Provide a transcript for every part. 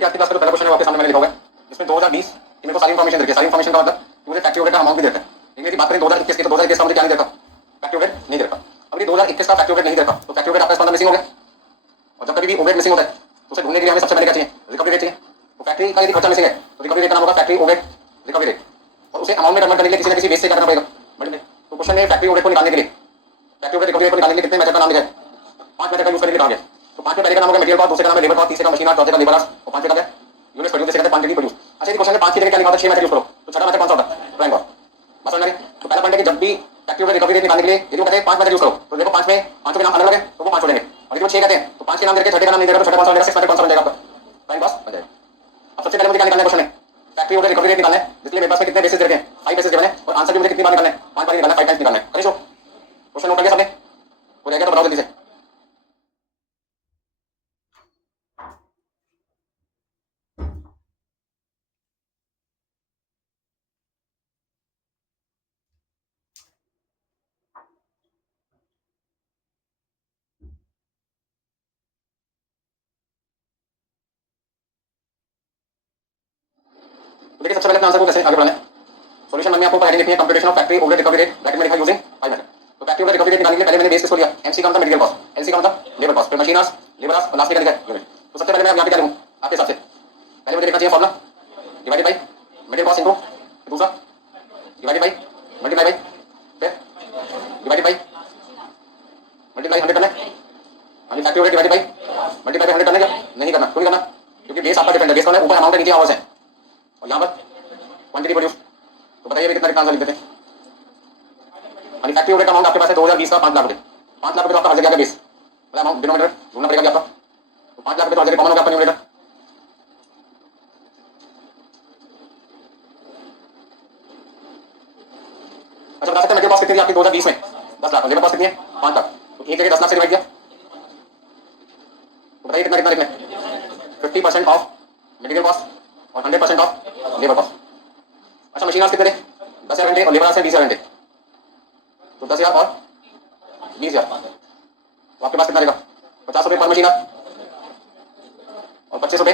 देखिए आपके पास पहला क्वेश्चन है आपके सामने मैंने लिखा हुआ है, इसमें 2020 की मेरे को सारी इन्फॉर्मेशन देखिए, सारी इन्फॉर्मेशन का मतलब मुझे फैक्ट्री ओवरहेड का अमाउंट भी देता है। लेकिन यदि बात करें 2021 की तो 2021 का मुझे क्या नहीं देखा, फैक्ट्री ओवरहेड नहीं देखा। अब ये 2021 का फैक्ट्री ओवरहेड नहीं देखा तो फैक्ट्री ओवरहेड आपका इसका मिसिंग हो गया। और जब कभी भी ओवरहेड मिसिंग होता है तो उसे ढूंढने के लिए हमें सबसे पहले क्या चाहिए, रिकवरी रेट चाहिए। तो फैक्ट्री का यदि खर्चा मिसिंग है तो रिकवरी रेट का नाम होगा फैक्ट्री ओवरहेड रिकवरी रेट, और उसे अमाउंट में कन्वर्ट करने के लिए किसी न किसी बेस से क्या करना पड़ेगा, मल्टीप्लाई। तो क्वेश्चन में फैक्ट्री ओवरहेड को निकालने के लिए, फैक्ट्री ओवरहेड रिकवरी रेट को निकालने के लिए कितने मेथड का नाम लिखा है, 5 मेथड का यूज करने के लिए कहा गया। तो 5 में पहले का नाम होगा मटेरियल कॉस्ट, दूसरे का नाम है लेबर कॉस्ट, तीसरे का मशीन कॉस्ट, चौथे का लेबर कॉस्ट और पांचवे का है यूनिट्स प्रोड्यूस, जैसे कहते हैं क्वांटिटी प्रोड्यूस। अच्छा, ये क्वेश्चन में 5 की जगह क्या लिखा होता है, 6 मेथड यूज करो, तो छठा मेथड कौन सा होता है, प्राइम कॉस्ट। बस समझ में आ गया। तो पहला पॉइंट है कि जब भी फैक्ट्री ओवरहेड रिकवरी रेट निकालने के लिए यदि वो कहते हैं 5 मेथड यूज करो तो देखो 5 में पांचों के नाम अलग है तो वो 5 हो जाएंगे, और यदि वो 6 कहते हैं तो 5 के नाम देकर छठे का नाम नहीं देगा तो छठा कौन सा हो जाएगा, 6 मेथड कौन सा बन जाएगा आपका, प्राइम कॉस्ट बन जाएगा। अब सबसे पहले मुझे क्या निकालना है, क्वेश्चन है फैक्ट्री ओवरहेड रिकवरी रेट निकालना है, जिसके लिए मेरे पास में कितने बेसिस दे रखे हैं, 5 बेसिस गिवन है, और आंसर भी मुझे कितनी बार निकालना है, 5 बार निकालना है, 5 टाइम्स निकालना है। करें शो, क्वेश्चन नोट कर लिया सबने, हो जाएगा तो बताओ जल्दी से। तो देखिए सबसे पहले अपने आंसर को कैसे आगे बढ़ाना है। सॉल्यूशन में आपको हेडिंग लिखनी है, computation of factory overhead recovery rate, bracket में लिखा यूजिंग 5 मेथड। तो फैक्ट्री ओवरहेड रिकवरी रेट निकालने के लिए पहले मैंने बेस किसको लिया, एमसी का मतलब मटेरियल कॉस्ट, एलसी का मतलब लेबर कॉस्ट, फिर मशीन आवर्स, लेबर आवर्स और लास्ट में लिखा है यूनिट। तो सबसे पहले मैं यहां पे क्या लिखूं आपके हिसाब से, पहले मुझे लिखना चाहिए formula divided by material cost into, दूसरा डिवाइडेड बाय मल्टीप्लाई बाय, फिर डिवाइडेड बाय मल्टीप्लाई 100 करना है। यानी factory overhead divided by multiply by 100 करना है क्या, नहीं करना, क्यों नहीं करना, क्योंकि बेस आपका डिफरेंट है, बेस कौन है, ऊपर अमाउंट है नीचे आवर्स है, और यहां पर क्वांटिटी प्रोड्यूस। तो बताइए अभी कितना आंसर लिख देते हैं। यानी फैक्ट्री ओवरहेड का अमाउंट आपके पास है 2020 का 5 लाख रुपए, 5 लाख रुपए तो आपका हर जगह का बेस मतलब अमाउंट डिनोमिनेटर ढूंढना पड़ेगा आपका। तो 5 लाख रुपए तो हर जगह कॉमन होगा आपका न्यूमरेटर। अच्छा बता सकते हैं मटेरियल कॉस्ट कितनी थी आपकी 2020 में, 10 लाख, लेबर कॉस्ट कितनी है 5 लाख, तो एक जगह 10 लाख से डिवाइड किया तो बताइए कितना कितना लिखना है, 50% ऑफ मटेरियल कॉस्ट और 100% ऑफ लेबर कॉस्ट। अच्छा मशीन आवर्स कितने थे, 10,000 घंटे, और लेबर आवर्स 20,000 घंटे, तो 10,000 और 20,000, तो आपके पास कितना रहेगा, 50 रुपए पर मशीन आवर और 25 रुपए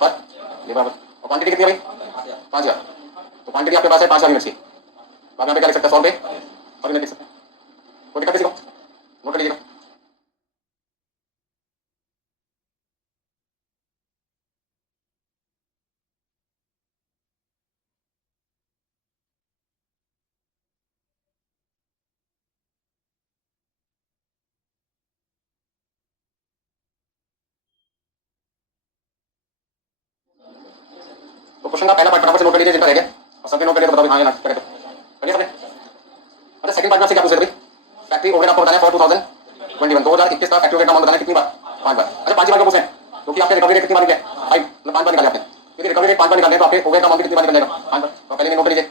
पर लेबर आवर, और क्वांटिटी कितनी है भाई 5,000, तो क्वांटिटी आपके पास है 5,000 यूनिट्स की। तो आप यहाँ पे क्या लिख सकते हैं, 100 रुपए और यूनिट लिख सकते हैं। कोई दिक्कत किसी को, नोट कर लीजिएगा। तो क्वेश्चन का पहला पार्ट फटाफट से नोट कर लीजिए जिनका रह गया, और सबके नोट कर लिया तो बताओ हाँ या ना करें, तो करिए सबने। अच्छा सेकंड पार्ट में आपसे क्या पूछ रहे थे, फैक्ट्री ओवरहेड आपको बताना है फॉर 2021, 2021 का फैक्ट्री ओवरहेड का अमाउंट बताना है कितनी बार, 5 बार। अच्छा 5 बार का पूछ रहे हैं क्योंकि आपके रिकवरी रेट कितनी बार निकले, 5 मतलब 5 बार निकाले आपने, क्योंकि रिकवरी रेट 5 बार निकाले तो आपके ओवरहेड का अमाउंट कितनी बार निकल जाएगा, 5 बार। तो पहले नोट कर लीजिए।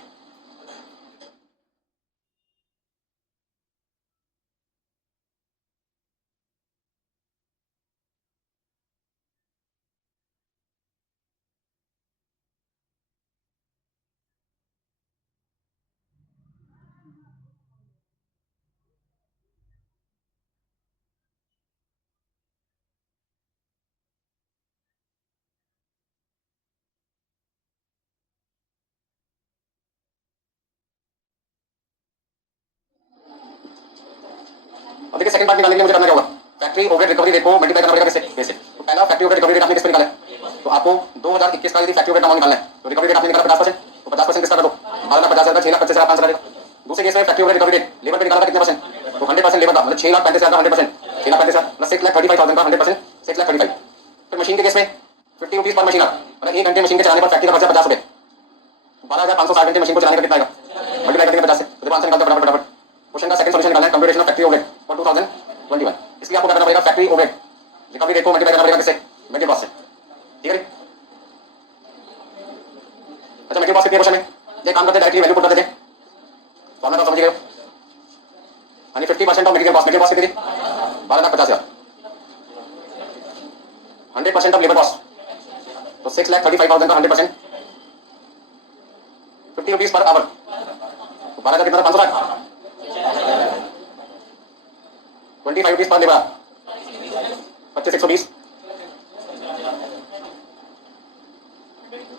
अब देखिए सेकंड पार्ट निकालने के लिए मुझे करना क्या होगा, फैक्ट्री ओवरहेड रिकवरी रेट को मल्टीप्लाई करना पड़ेगा किससे, कैसे। तो पहला फैक्ट्री ओवरहेड रिकवरी रेट आपने किस पे निकाला है, तो आपको 2021 का यदि फैक्ट्री ओवरहेड अमाउंट निकालना है तो रिकवरी रेट आपने निकाला 50%, तो 50% किसका कर दो, 12,50,000 का, 6,25,000 का आंसर आएगा। दूसरे केस में factory overhead recovery rate labour पे निकाला था कितने परसेंट, तो 100% लेबर का मतलब 6,35,000 का 100%, 6,35,000 प्लस 6,35,000 का 100%, 6,35,000। फिर मशीन के केस में 50 रुपीज पर मशीन मतलब 1 घंटे मशीन के चलाने पर फैक्ट्री का खर्चा 50 रुपए, 12,560 घंटे मशीन को चलाने का कितना आएगा, मल्टीप्लाई करके 50 से, तो देखो आंसर निकालते हैं फटाफट फटाफट। क्वेश्चन का सेकंड सॉल्यूशन निकालना है, computation of factory overhead for 2021, इसलिए आपको क्या करना पड़ेगा, फैक्ट्री ओवरहेड रिकवरी रेट को मल्टीप्लाई करना पड़ेगा किससे, मटेरियल कॉस्ट से, ठीक है। अच्छा मटेरियल कॉस्ट कितनी है क्वेश्चन में, ये काम करते हैं डायरेक्टली वैल्यू पुट कर देते हैं, फॉर्मूला तो समझ गए हो, यानी 50% ऑफ मटेरियल कॉस्ट कितनी, 12,50,000, 100% ऑफ लेबर कॉस्ट तो 6,35,000 का 100%, 50 रुपीज पर आवर, तो 12,000 कितना, 560, 25 rupees per labour, 25,120,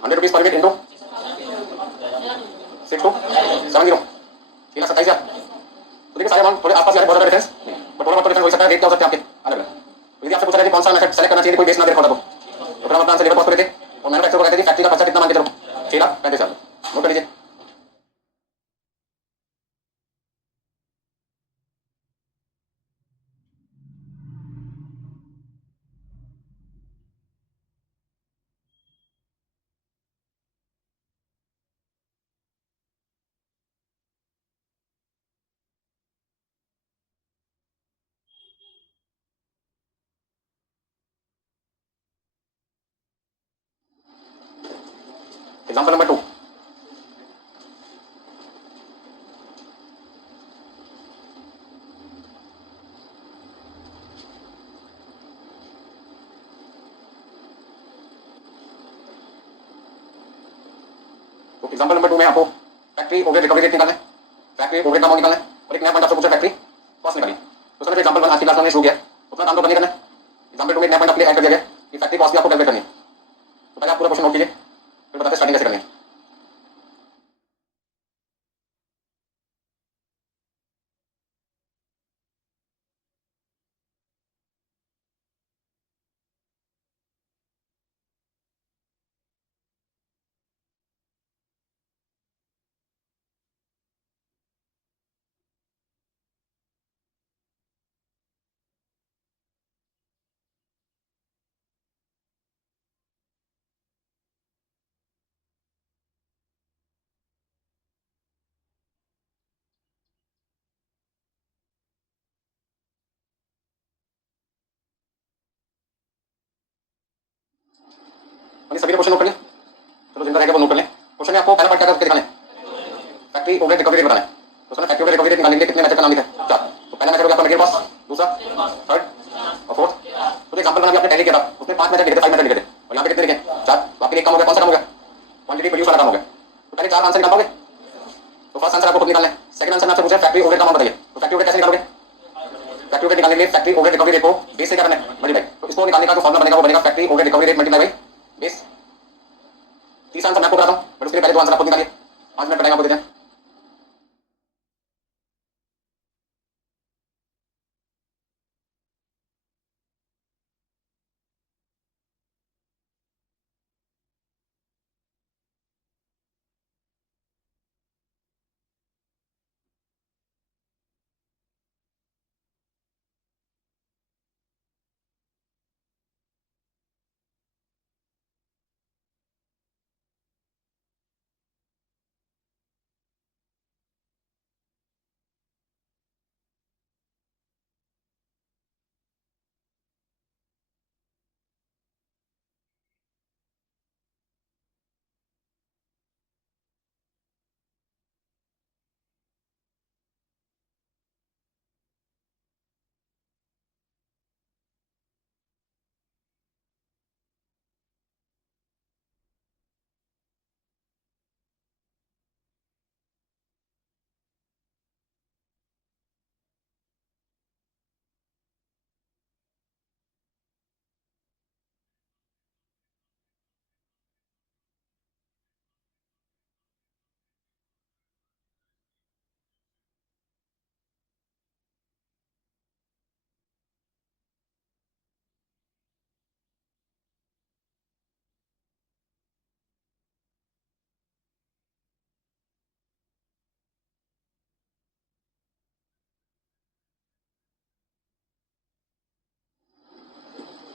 100 rupees per unit into 6270 3,27,000। तो देखिए सारे अमाउंट थोड़े आसपास यार, बहुत ज्यादा डिफरेंस नहीं, बट थोड़ा बहुत डिफरेंस हो सकता है। रेट क्या हो सकते हैं आपके अलग अलग। तो यदि आपसे पूछा जाए कि कौन सा मेथड सेलेक्ट करना चाहिए कोई बेस ना दे रखा था तो फिर हम अपना आंसर लेबर कॉस्ट को देते और मैन्युफैक्चर को कहते थे फैक्ट्री का खर्चा कितना मान के चलो 6,35,000। नोट कर लीजिए। Example number 2। तो एग्जाम्पल नंबर 2 में आपको फैक्ट्री ओवरहेड रिकवरी रेट निकालना है, फैक्ट्री ओवरहेड का अमाउंट निकालना है और एक नया पॉइंट आपसे पूछा फैक्ट्री कॉस्ट निकालिए। तो सर एग्जाम्पल 1 आज की क्लास में शुरू किया उतना काम तो करने करना है। एग्जाम्पल 2 में एक नया पॉइंट आपके ऐड कर दिया गया कि फैक्ट्री कॉस्ट भी आपको कैलकुलेट करनी है। तो पहले आप पूरा क्वेश्चन नोट कीजिए फिर बताते हैं स्टार्टिंग कैसे करनी है। और ये सभी क्वेश्चन नोट कर लें। चलो जिनका रहेगा वो नोट कर लें। क्वेश्चन में आपको पहला पार्ट क्या करके दिखाना है, फैक्ट्री ओवरहेड रिकवरी रेट बताना है। तो उसमें फैक्ट्री ओवरहेड रिकवरी रेट निकालने के लिए कितने मेथड का नाम लिखा है, 4। तो पहला मेथड हो गया आपका मटेरियल कॉस्ट, दूसरा, थर्ड और फोर्थ। तो एग्जांपल बना आपने टैली किया था उसमें 5 मेथड लिखे थे, 5 मेथड लिखे थे और यहाँ पे कितने लिखे, 4। तो आपके लिए काम हो गया, कौन सा काम हो गया, क्वांटिटी प्रोड्यूस वाला काम हो गया। तो पहले 4 आंसर निकाल पाओगे। तो फर्स्ट आंसर आपको खुद निकालना है। सेकंड आंसर में आपसे पूछा फैक्ट्री ओवरहेड का अमाउंट बताइए। तो फैक्ट्री ओवरहेड कैसे निकालोगे, फैक्ट्री ओवरहेड निकालने के लिए फैक्ट्री ओवरहेड रिकवरी रेट को बेस से क्या करना है, मल्टीप्लाई। तो इसको निकालने का जो फॉर्मूला बनेगा वो बनेगा factory overhead recovery rate multiply by base. तीसरा आंसर मैं आपको बताता हूँ बट उसके लिए पहले 2 आंसर आपको निकालिए। 5 मिनट का टाइम आपको देते हैं।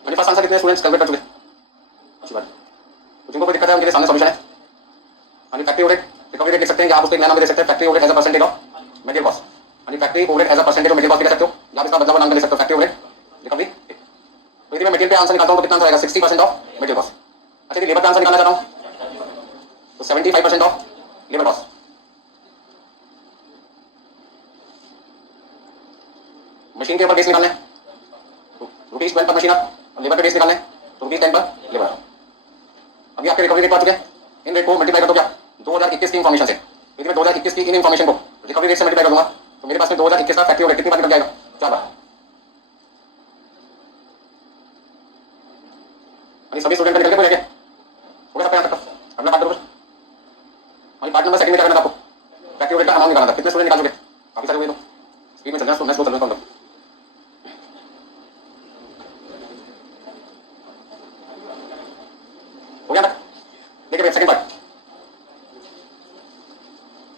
मैंने फर्स्ट आंसर कितने स्टूडेंट्स कैलकुलेट कर चुके, अच्छी बात है। तो जिनको कोई दिक्कत है उनके लिए सामने सॉल्यूशन है। यानी फैक्ट्री ओवरहेड रिकवरी रेट लिख सकते हैं या आप उसको एक नया नाम दे सकते हैं factory overhead as a percentage of material cost. यानी factory overhead as a percentage of material cost लिख सकते हो या आप इसका बदलाव नाम दे सकते हो फैक्ट्री ओवरहेड रिकवरी रेट। तो यदि मैं मटेरियल पे आंसर निकालता हूं तो कितना आंसर आएगा, 60% ऑफ मटेरियल कॉस्ट। अच्छा यदि लेबर का आंसर निकालना चाहता हूं तो 75% ऑफ लेबर कॉस्ट। मशीन के ऊपर बेस निकालना है तो ₹12 पर मशीन और लेबर पे बेस निकालना है तो ₹10 पर लेबर। अभी आपके रिकवरी रेट आ चुके हैं, इन रेट को मल्टीप्लाई कर दो क्या 2021 की इन्फॉर्मेशन से। यदि मैं 2021 की इन इन्फॉर्मेशन को रिकवरी रेट से मल्टीप्लाई कर दूंगा तो मेरे पास में 2021 का फैक्ट्री ओवरहेड कितनी बार निकल जाएगा, 4 बार। यानी सभी स्टूडेंट का निकल के कोई रह गया, हो गया सबका यहाँ तक का। अगला पार्ट करो। हमारी पार्ट नंबर सेकंड में क्या करना था आपको? फैक्ट्री का अमाउंट निकालना था। कितने स्टूडेंट निकाल चुके? काफी सारे हुए। तो स्पीड में चल रहा है, मैं स्लो चल रहा हूँ। हो गया तक? देखिए सेकंड पार्ट,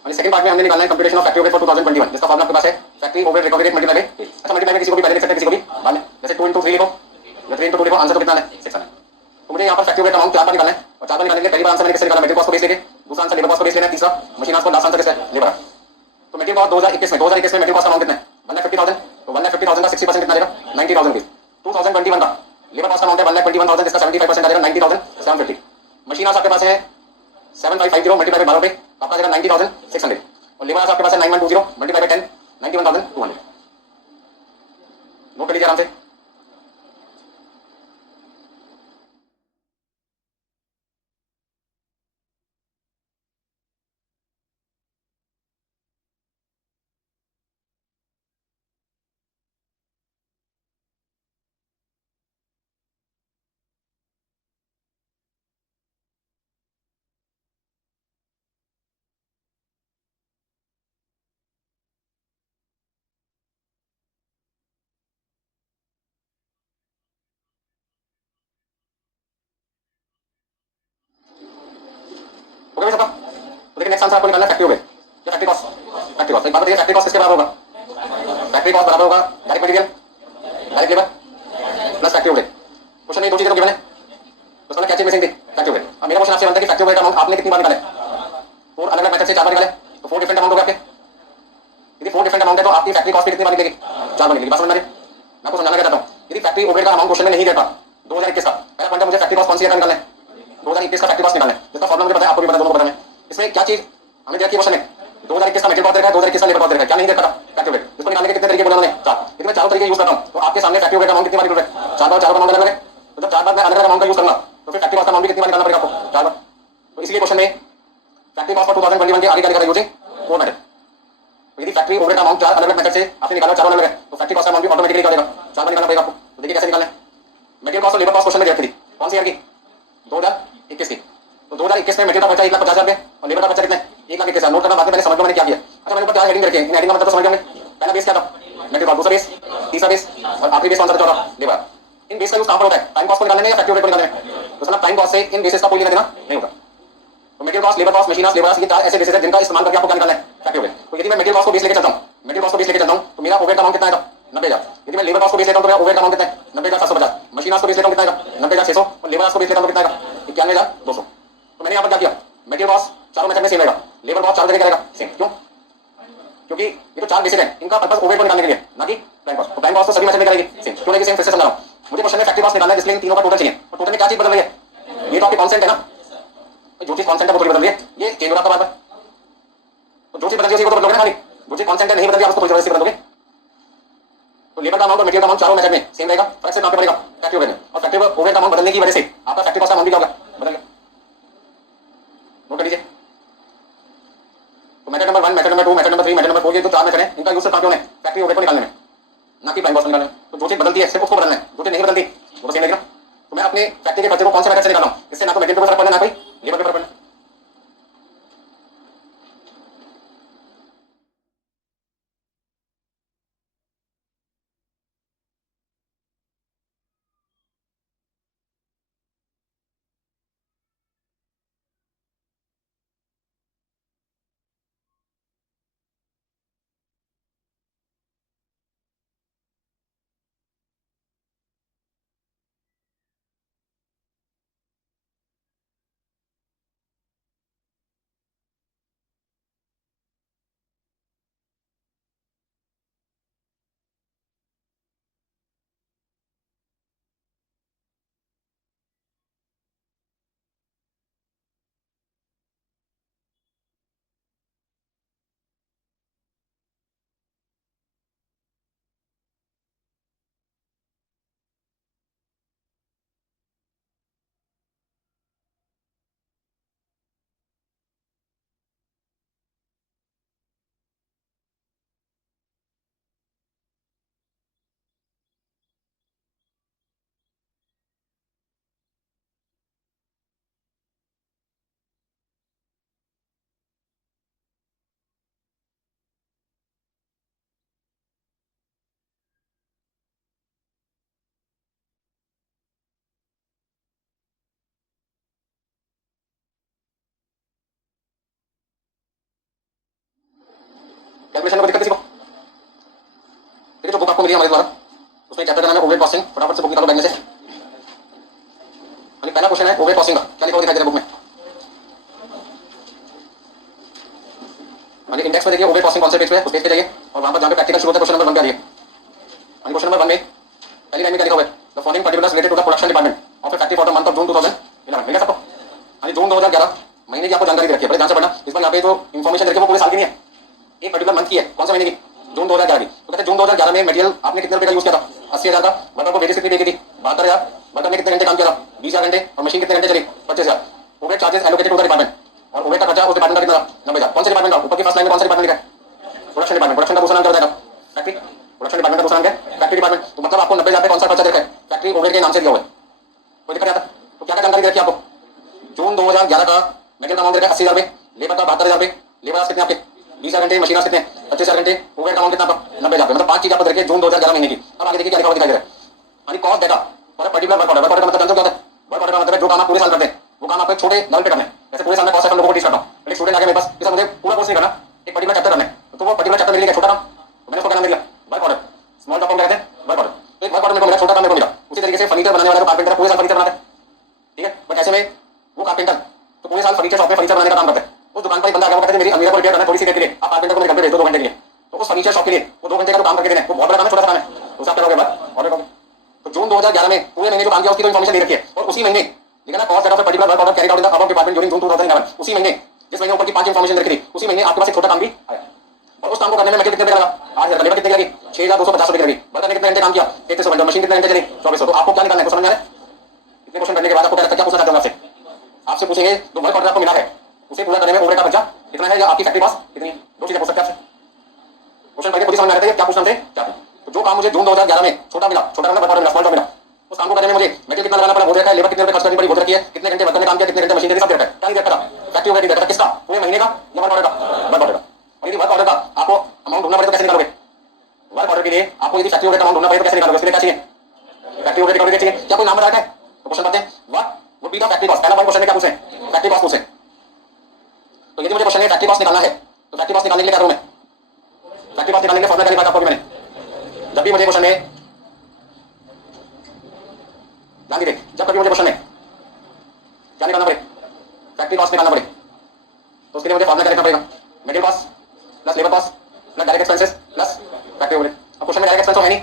और सेकंड पार्ट में हमने निकालना है computation of factory overhead for 2021, जिसका फॉर्मूला आपके पास है factory overhead recovery rate multiply by. अच्छा मल्टीप्लाई में किसी को भी पहले लिख सकते हैं, किसी को भी बाद में, जैसे 2 into 3 लिखो या 3 into 2 लिखो, आंसर तो कितना है 6 है। तो मुझे यहाँ पर फैक्ट्री ओवरहेड अमाउंट 4 बार निकालना है, और 4 बार निकालने के पहली बार आंसर मैंने किससे निकाला? मटेरियल कॉस्ट को बेस लेके, दूसरा आंसर लेबर कॉस्ट को बेस लेना है, तीसरा मशीन कॉस्ट, लास्ट आंसर किसका है? लेबर। तो मटेरियल कॉस्ट 2021 में मटेरियल कॉस्ट अमाउंट कितना है? 1,50,000। तो 1,50,000 का 60% कितना आएगा? 90,000 रुपीज। 2021 का लेबर कॉस्ट अमाउंट है 1,21,000, जिसका 75% आ जाएगा 90,750। मशीन आपके पास है 7550 मल्टीप्लाई बाय 12 पे आपका आ जाएगा 90,600, और लेबर आपके पास है 9120 मल्टीप्लाई बाय 10 91,200। नोट कर लीजिए आराम से। ओके भाई सबका? तो देखिए नेक्स्ट आंसर आपको निकालना है फैक्ट्री ओवरहेड या फैक्ट्री कॉस्ट। फैक्ट्री कॉस्ट एक बात बताइए, फैक्ट्री कॉस्ट किसके बराबर होगा? फैक्ट्री कॉस्ट बराबर होगा direct material, direct labour plus factory overhead. Question में दो चीजें तो गिवन है, तो उसमें क्या चीज मिसिंग थी? Factory overhead. अब मेरा क्वेश्चन आपसे बनता है कि फैक्ट्री ओवरहेड अमाउंट आपने कितनी बार निकाले? 4 अलग अलग मेथड से 4 बार निकाले, तो 4 डिफरेंट अमाउंट हो गए आपके। यदि 4 डिफरेंट अमाउंट है तो आपकी फैक्ट्री कॉस्ट कितनी बार निकलेगी? 4 बार निकलेगी। बात समझ में आ रही है? मैं आपको समझाना क्या चाहता हूँ, यदि फैक्ट्री ओवरहेड का अमाउंट क्वेश्चन में नहीं देता 2021 का, पहला पॉइंट मुझे फैक्ट्री कॉस्ट कौन सी जगह निकालना है? 2021 का फैक्ट्री कॉस्ट निकालना है, जिसका फॉर्मूला मुझे पता है, आपको भी पता है, दोनों को पता है। इसमें क्या चीज हमें दिया क्वेश्चन में? 2021 का मटेरियल कॉस्ट देखा है, 2021 का लेबर कॉस्ट देखा है, क्या नहीं देखा था? Factory overhead. इसको निकालने के कितने तरीके बोले उन्होंने? 4। यदि मैं चारों तरीके यूज करता हूं तो आपके सामने फैक्ट्री ओवरहेड अमाउंट कितनी बार निकल रहा है? 4 बार। 4 अमाउंट अलग अलग है, तो जब 4 बार मैं अलग अलग अमाउंट का यूज करूंगा तो फिर फैक्ट्री कॉस्ट अमाउंट भी कितनी बार निकालना पड़ेगा आपको? 4 बार। तो इसलिए क्वेश्चन में फैक्ट्री कॉस्ट फॉर 2021 के आगे क्या लिखा था? Using 4 method. तो यदि फैक्ट्री ओवरहेड अमाउंट 4 अलग अलग मेथड से आपने निकाला, 4 अलग है, तो फैक्ट्री कॉस्ट अमाउंट भी ऑटोमेटिकली निकालेगा 4 बार निकालना पड़ेगा आपको। तो देखिए कैसे निकालना है। मटेरियल कॉस्ट और लेबर कॉस्ट क्वेश्चन में दी थी, कौन सी ईयर की? 2021 की। तो 2021 में मटेरियल का खर्चा 1,50,000 रुपये और लेबर का खर्चा कितना है? 1,21,000। नोट करना, बाद में पहले समझ लो मैंने क्या किया। अच्छा मैंने ऊपर 4 हेडिंग रखे हैं, इन हेडिंग का मतलब तो समझ गए हमने। पहला बेस क्या था? मटेरियल कॉस्ट, दूसरा बेस, तीसरा बेस, और आखिरी बेस कौन सा था? चौथा लेबर। इन बेस का यूज कहां पर होता है? टाइम कॉस्ट को निकालने में या फैक्ट्री ओवरहेड को निकालने में? तो सर टाइम कॉस्ट से इन बेसिस का कोई लेना देना नहीं होता। तो material cost, labour cost, machine cost, labour cost, ये 4 ऐसे बेसिस है जिनका इस्तेमाल करके आपको क्या निकालना है? Factory overhead. तो यदि मैं मटेरियल कॉस्ट को बेस लेके चलता हूं, मटेरियल कॉस्ट को बेस लेके चलता हूं, तो मेरा ओवरहेड अमाउंट कितना आएगा? 90,000। यदि मैं लेबर कॉस्ट को बेस लेता हूं तो मेरा ओवरहेड अमाउंट कितना है? 90,750। मशीन कॉस्ट को बेस लेता हूं कितना आएगा? 90,600। और लेबर कॉस्ट को बेस लेता हूं कितना आएगा? 91,200। तो मैंने यहाँ पर क्या किया, मटेरियल कॉस्ट चारों मेथड में सेम रहेगा, लेबर कॉस्ट चारों जगह रहेगा सेम। क्यों? क्योंकि ये तो 4 बेसिक है, इनका पर्पस ओवरहेड को निकालने के लिए, ना कि प्राइम कॉस्ट। तो प्राइम कॉस्ट तो सभी मेथड में करेगी सेम। क्यों नहीं सेम? फिर से समझा रहा हूँ। मुझे क्वेश्चन में फैक्ट्री कॉस्ट निकालना है, इसलिए इन तीनों का टोटल चाहिए। और टोटल में क्या चीज बदल रही है? ये तो आपकी कॉन्सेंट है ना, जो चीज कॉन्सेंट है वो थोड़ी बदल रही है, ये चेंज हो रहा था बार बार। तो जो चीज बदल रही है उसी को तो बदलोगे ना खाली, जो चीज कॉन्सेंट है नहीं बदल रही है उसको थोड़ी जबरदस्ती बदलोगे। तो लेबर का अमाउंट और मटेरियल का अमाउंट चारों मेथड में सेम रहेगा, फर्क से कहां पे पड़ेगा? फैक्ट्री ओवरहेड में। और फैक्ट्री ओवरहेड का अमाउंट बदलने की वजह से आपका फैक्ट्री कॉस्ट का अमाउंट भी क्या होगा? बदल गया। नोट कर लीजिए। तो method number 1, method number 2, method number 3, method number 4, ये जो 4 मेथड है, इनका यूज कहां पे होना है? फैक्ट्री ओवरहेड को निकालने में, ना कि प्राइम कॉस्ट निकालने में। तो जो चीज बदलती है सिर्फ उसको बदलना है, जो चीज नहीं बदलती वो तो सेम रहेगी ना। तो मैं अपने फैक्ट्री के खर्चे को कौन से मेथड से निकाल रहा हूं? इससे ना तो मटेरियल पे फर्क पड़ना, ना कोई लेबर पे फर्क पड़ना। कैलकुलेशन में कोई दिक्कत किसी को? ठीक है, जो बुक आपको मिली हमारे द्वारा उसमें चैप्टर का नाम है ओवरहेड कॉस्टिंग, फटाफट से बुक निकालो बैग में से। पहला क्वेश्चन है ओवरहेड कॉस्टिंग का, क्या लिखा हुआ दिखाई दे रहा है बुक में? इंडेक्स में देखिए ओवरहेड कॉस्टिंग कौन से पेज पे है, उस पेज पे जाइए और वहां पर जहां पे प्रैक्टिकल शुरू होता है क्वेश्चन नंबर 1 पे आ रही है। क्वेश्चन नंबर 1 में पहली लाइन में क्या लिखा हुआ है? The following particulars related to the production department of a factory for the month of June 2011। मिल गया सबको? जून 2011 महीने की आपको जानकारी दे रखी है, बड़े ध्यान से पढ़ना। इस बार यहाँ पे जो इन्फॉर्मेशन दे रखी है वो पूरे साल की नहीं है, एक पर्टिकुलर मंथ की है। कौन से महीने की? जून 2011 की। तो कहते हैं जून 2011 में मटेरियल आपने कितने रुपए का यूज किया था? 80,000 का। वर्कर को वेजेस कितनी पे की थी? 72,000। वर्कर ने कितने घंटे काम किया था? 20,000 घंटे। और मशीन कितने घंटे चली? 25,000। Overhead charges allocated to the department, और ओवरहेड का खर्चा उस डिपार्टमेंट का कितना था? 90,000। कौन से डिपार्टमेंट का? ऊपर की फर्स्ट लाइन में कौन सा डिपार्टमेंट लिखा है? Production department. प्रोडक्शन का दूसरा नाम क्या होता है? फैक्ट्री। प्रोडक्शन डिपार्टमेंट का दूसरा नाम क्या है? Factory department. तो मतलब आपको 90,000 पे कौन सा खर्चा देखा है? फैक्ट्री ओवरहेड के नाम से दिया हुआ है। कोई दिक्कत नहीं आता? तो क्या क्या जानकारी दे रखी है आपको? जून 2011 का मटेरियल का अमाउंट दे रखा है 80,000 रुपए, लेबर का 72,000 रुपए, लेबर कितने आपके? 20,000 घंटे, मशीन कितने? 25,000 घंटे, ओवरहेड का अमाउंट कितना आपका? 90,000 रुपए। मतलब 5 चीज आपको देखिए जून 2011 महीने की। अब आगे देखिए क्या लिखा हुआ दिखाई दे रहा है? यानी cost data for a particular work order. Work order का मतलब जानते हो क्या होता है? वर्क ऑर्डर का मतलब है जो काम आप पूरे साल करते हैं वो काम आपको एक छोटे लेवल पे करना है। जैसे पूरे साल में कॉस्ट हम लोगों को टीच करता हूं, एक स्टूडेंट आगे मेरे पास कि सर मुझे पूरा कोर्स नहीं करना, एक पर्टिकुलर चैप्टर करना है, तो वो पर्टिकुलर चैप्टर मेरे लिए छोटा काम, तो मैंने उसको क्या नाम दिया? Work order. स्मॉल टॉप कहते हैं वर्क ऑर्डर। तो एक वर्क ऑर्डर मेरे को मिला, छोटा काम मेरे को मिला। उसी तरीके से फर्नीचर बनाने वाला जो कारपेंटर पूरे साल फर्नीचर बनाता है, ठीक है, बट ऐसे में वो कारपेंटर तो पूरे साल फर्नीचर शॉप में फर्नीचर बनाने का काम करता है। उस दुकान पर एक बंदा आ गया, वो कहता है मेरी अलमीरा को रिपेयर करना है थोड़ी सी देर के लिए, आप कारपेंटर को मेरे घर पे भेज दो 2 घंटे के लिए। तो उस फर्नीचर शॉप के लिए वो 2 घंटे का जो काम करके देना है वो बहुत बड़ा काम है, छोटा सा काम है, तो उसका क्या होगा? ऑर्डर करोगे। तो जून 2011 में पूरे महीने जो काम किया उसकी तो इन्फॉर्मेशन दे रखी है, और उसी महीने लिखा ना cost of particular work order carried out in the above department during June 2011। उसी महीने जिस महीने ऊपर की 5 इन्फॉर्मेशन रखी थी उसी महीने आपके पास एक छोटा काम भी आया, और उस काम को करने में मटेरियल कितने लगा? 8,000। लेबर कितने लगी? 6,250 रुपए लगी। वर्कर ने कितने घंटे काम किया? 3300 घंटे। मशीन कितने घंटे चली? 2400। तो आपको क्या निकालना है? समझ में आ रहा है? इतने क्वेश्चन करने के बाद आपको क्या लगता है, क्या पूछना चाहते हो आपसे? आपसे पूछेंगे जो वर्क ऑर्डर आपको मिला है उसे पूरा करने में ओवरहेड का खर्चा कितना है, या आपकी फैक्ट्री पास कितनी? दो चीजें पूछ सकते हैं आपसे। क्वेश्चन पढ़ के खुद ही समझ में आ रहा है क्या पूछना थे क्या थे। तो जो काम मुझे जून 2011 में छोटा मिला, छोटा करना वर्क ऑर्डर मिला, स्मॉल जॉब मिला, उस काम को करने में मुझे मटेरियल कितना लगाना पड़ा वो देखा है, लेबर कितने रुपए खर्च करनी पड़ी वो देखी है, कितने घंटे वर्कर ने काम किया, कितने घंटे मशीन के साथ देखा है। क्या नहीं देखा था? फैक्ट्री ओवरहेड देखा था। किसका? पूरे महीने का या वर्क ऑर्डर का? वर्क ऑर्डर का। और यदि वर्क ऑर्डर का आपको अमाउंट ढूंढना पड़े तो कैसे निकालोगे? वर्क ऑर्डर के लिए आपको यदि फैक्ट्री ओवरहेड का अमाउंट ढूंढना पड़े तो कैसे निकालोगे? उसके लिए क्या चाहिए? फैक्ट्री ओवरहेड रिकवरी चाहिए। क्या कोई नाम बताया है? तो क्वेश्चन पढ़ते हैं, what would be the factory cost. पहला पॉइंट क्वेश्चन में क्या पूछे? फैक्ट्री कॉस्ट पूछे। तो यदि मुझे क्वेश्चन में फैक्ट्री कॉस्ट निकालना है तो फैक्ट्री कॉस्ट निकालने के लिए क्या करूं मैं? फैक्ट्री कॉस्ट निकालने के लिए फॉर्मूला क्या लिखा था आपको? मैंने जब भी मुझे क्वेश्चन में ध्यान दीजिए, जब कभी मुझे क्वेश्चन में क्या निकालना पड़े? फैक्ट्री कॉस्ट निकालना पड़े तो उसके लिए मुझे फॉर्मूला क्या लिखना पड़ेगा? Material cost plus labour cost plus direct expenses plus factory overhead. अब क्वेश्चन में डायरेक्ट एक्सपेंस तो है नहीं,